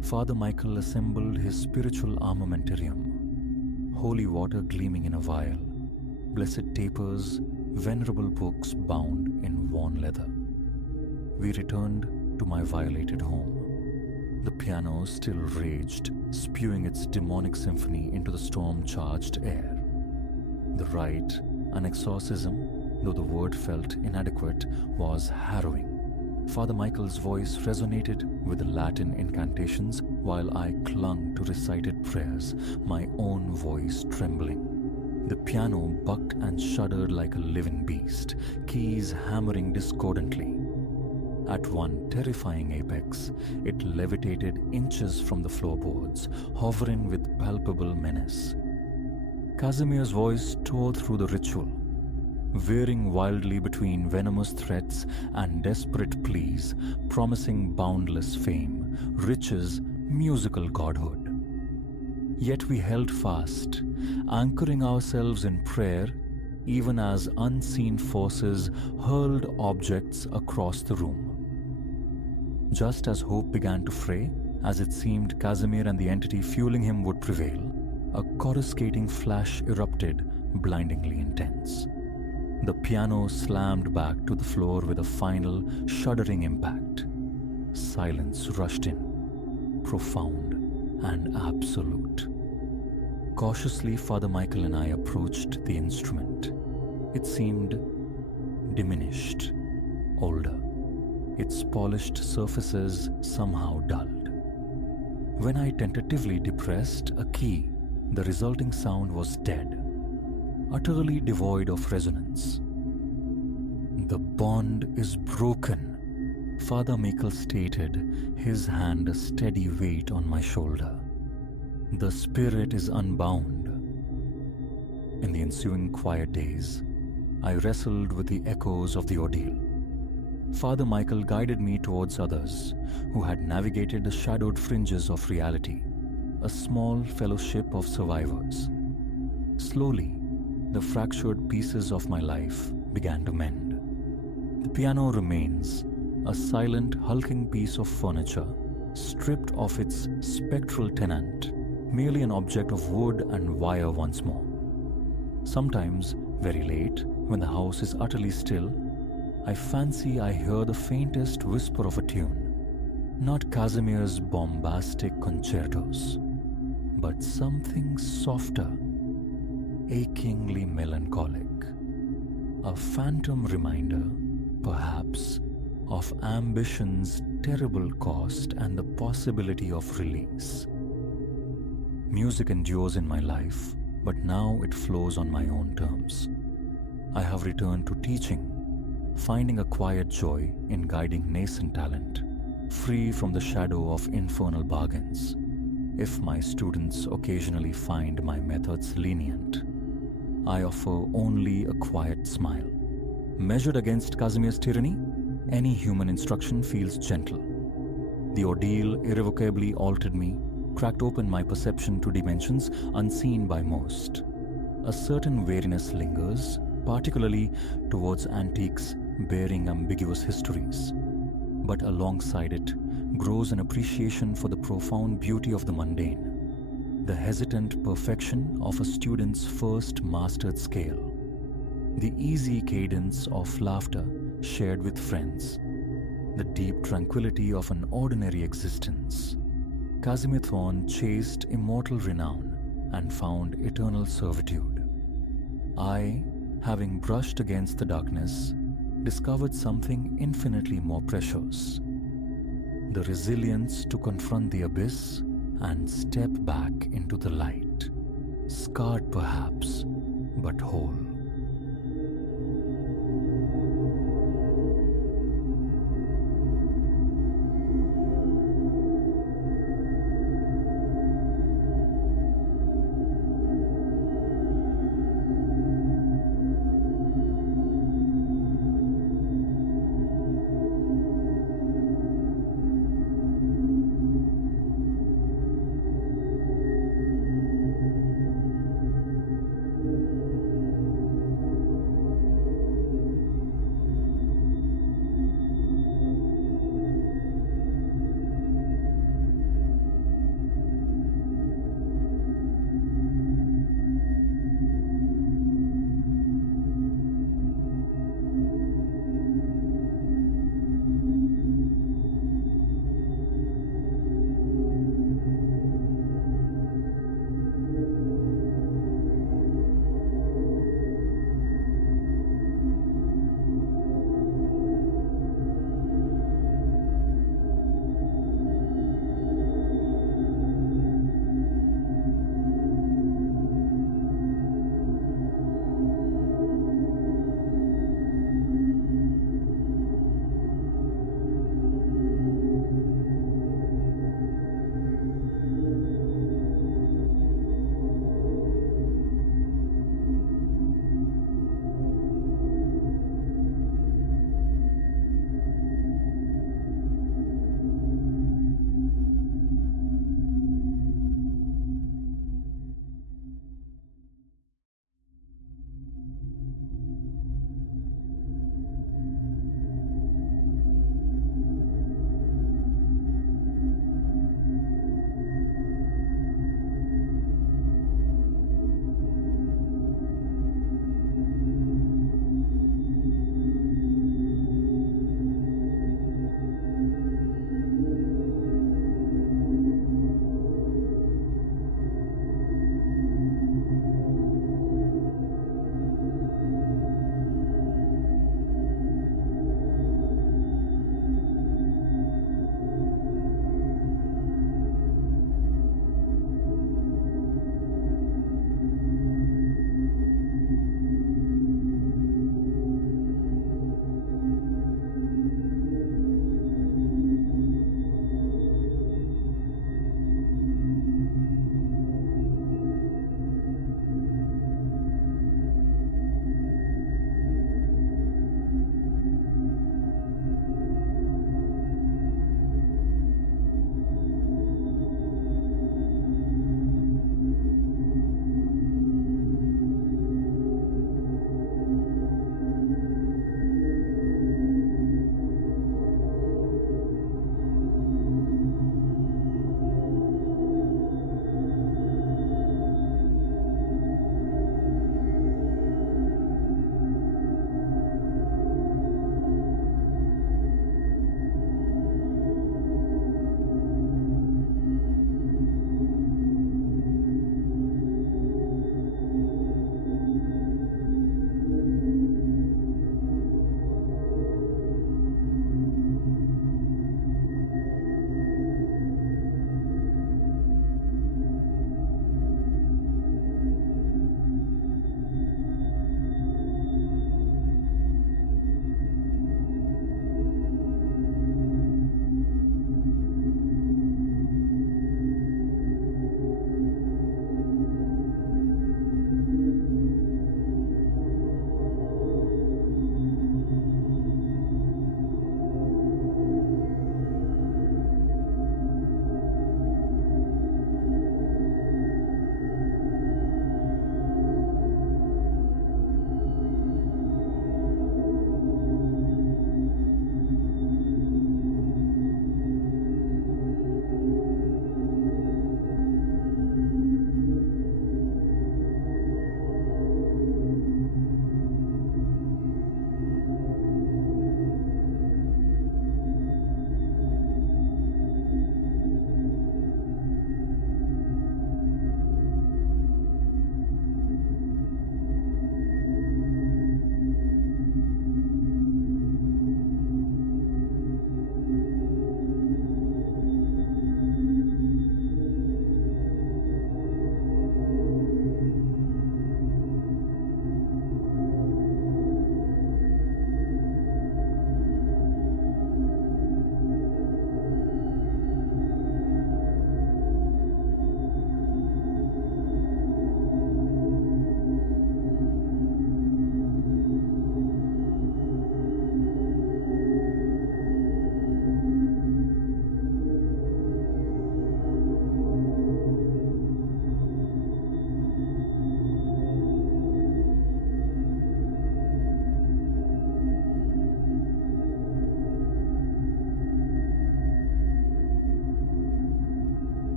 Father Michael assembled his spiritual armamentarium, holy water gleaming in a vial, blessed tapers, venerable books bound in worn leather. We returned to my violated home. The piano still raged, spewing its demonic symphony into the storm-charged air. The rite, an exorcism, though the word felt inadequate, was harrowing, Father Michael's voice resonated with the Latin incantations while I clung to recited prayers, my own voice trembling. The piano bucked and shuddered like a living beast, keys hammering discordantly. At one terrifying apex, it levitated inches from the floorboards, hovering with palpable menace. Casimir's voice tore through the ritual, veering wildly between venomous threats and desperate pleas, promising boundless fame, riches, musical godhood. Yet we held fast, anchoring ourselves in prayer, even as unseen forces hurled objects across the room. Just as hope began to fray, as it seemed Casimir and the entity fueling him would prevail, a coruscating flash erupted, blindingly intense. The piano slammed back to the floor with a final, shuddering impact. Silence rushed in, profound and absolute. Cautiously, Father Michael and I approached the instrument. It seemed diminished, older, its polished surfaces somehow dulled. When I tentatively depressed a key, the resulting sound was dead, utterly devoid of resonance. "The bond is broken," Father Michael stated, his hand a steady weight on my shoulder. "The spirit is unbound." In the ensuing quiet days, I wrestled with the echoes of the ordeal. Father Michael guided me towards others who had navigated the shadowed fringes of reality, a small fellowship of survivors. Slowly, the fractured pieces of my life began to mend. The piano remains, a silent, hulking piece of furniture, stripped of its spectral tenant, merely an object of wood and wire once more. Sometimes, very late, when the house is utterly still, I fancy I hear the faintest whisper of a tune, not Casimir's bombastic concertos, but something softer, achingly melancholic, a phantom reminder, perhaps, of ambition's terrible cost and the possibility of release. Music endures in my life, but now it flows on my own terms. I have returned to teaching, finding a quiet joy in guiding nascent talent, free from the shadow of infernal bargains. If my students occasionally find my methods lenient, I offer only a quiet smile. Measured against Casimir's tyranny, any human instruction feels gentle. The ordeal irrevocably altered me, cracked open my perception to dimensions unseen by most. A certain weariness lingers, particularly towards antiques bearing ambiguous histories. But alongside it grows an appreciation for the profound beauty of the mundane, the hesitant perfection of a student's first mastered scale, the easy cadence of laughter shared with friends, the deep tranquility of an ordinary existence. Casimir Thorne chased immortal renown and found eternal servitude. I, having brushed against the darkness, discovered something infinitely more precious: the resilience to confront the abyss and step back into the light, scarred perhaps, but whole.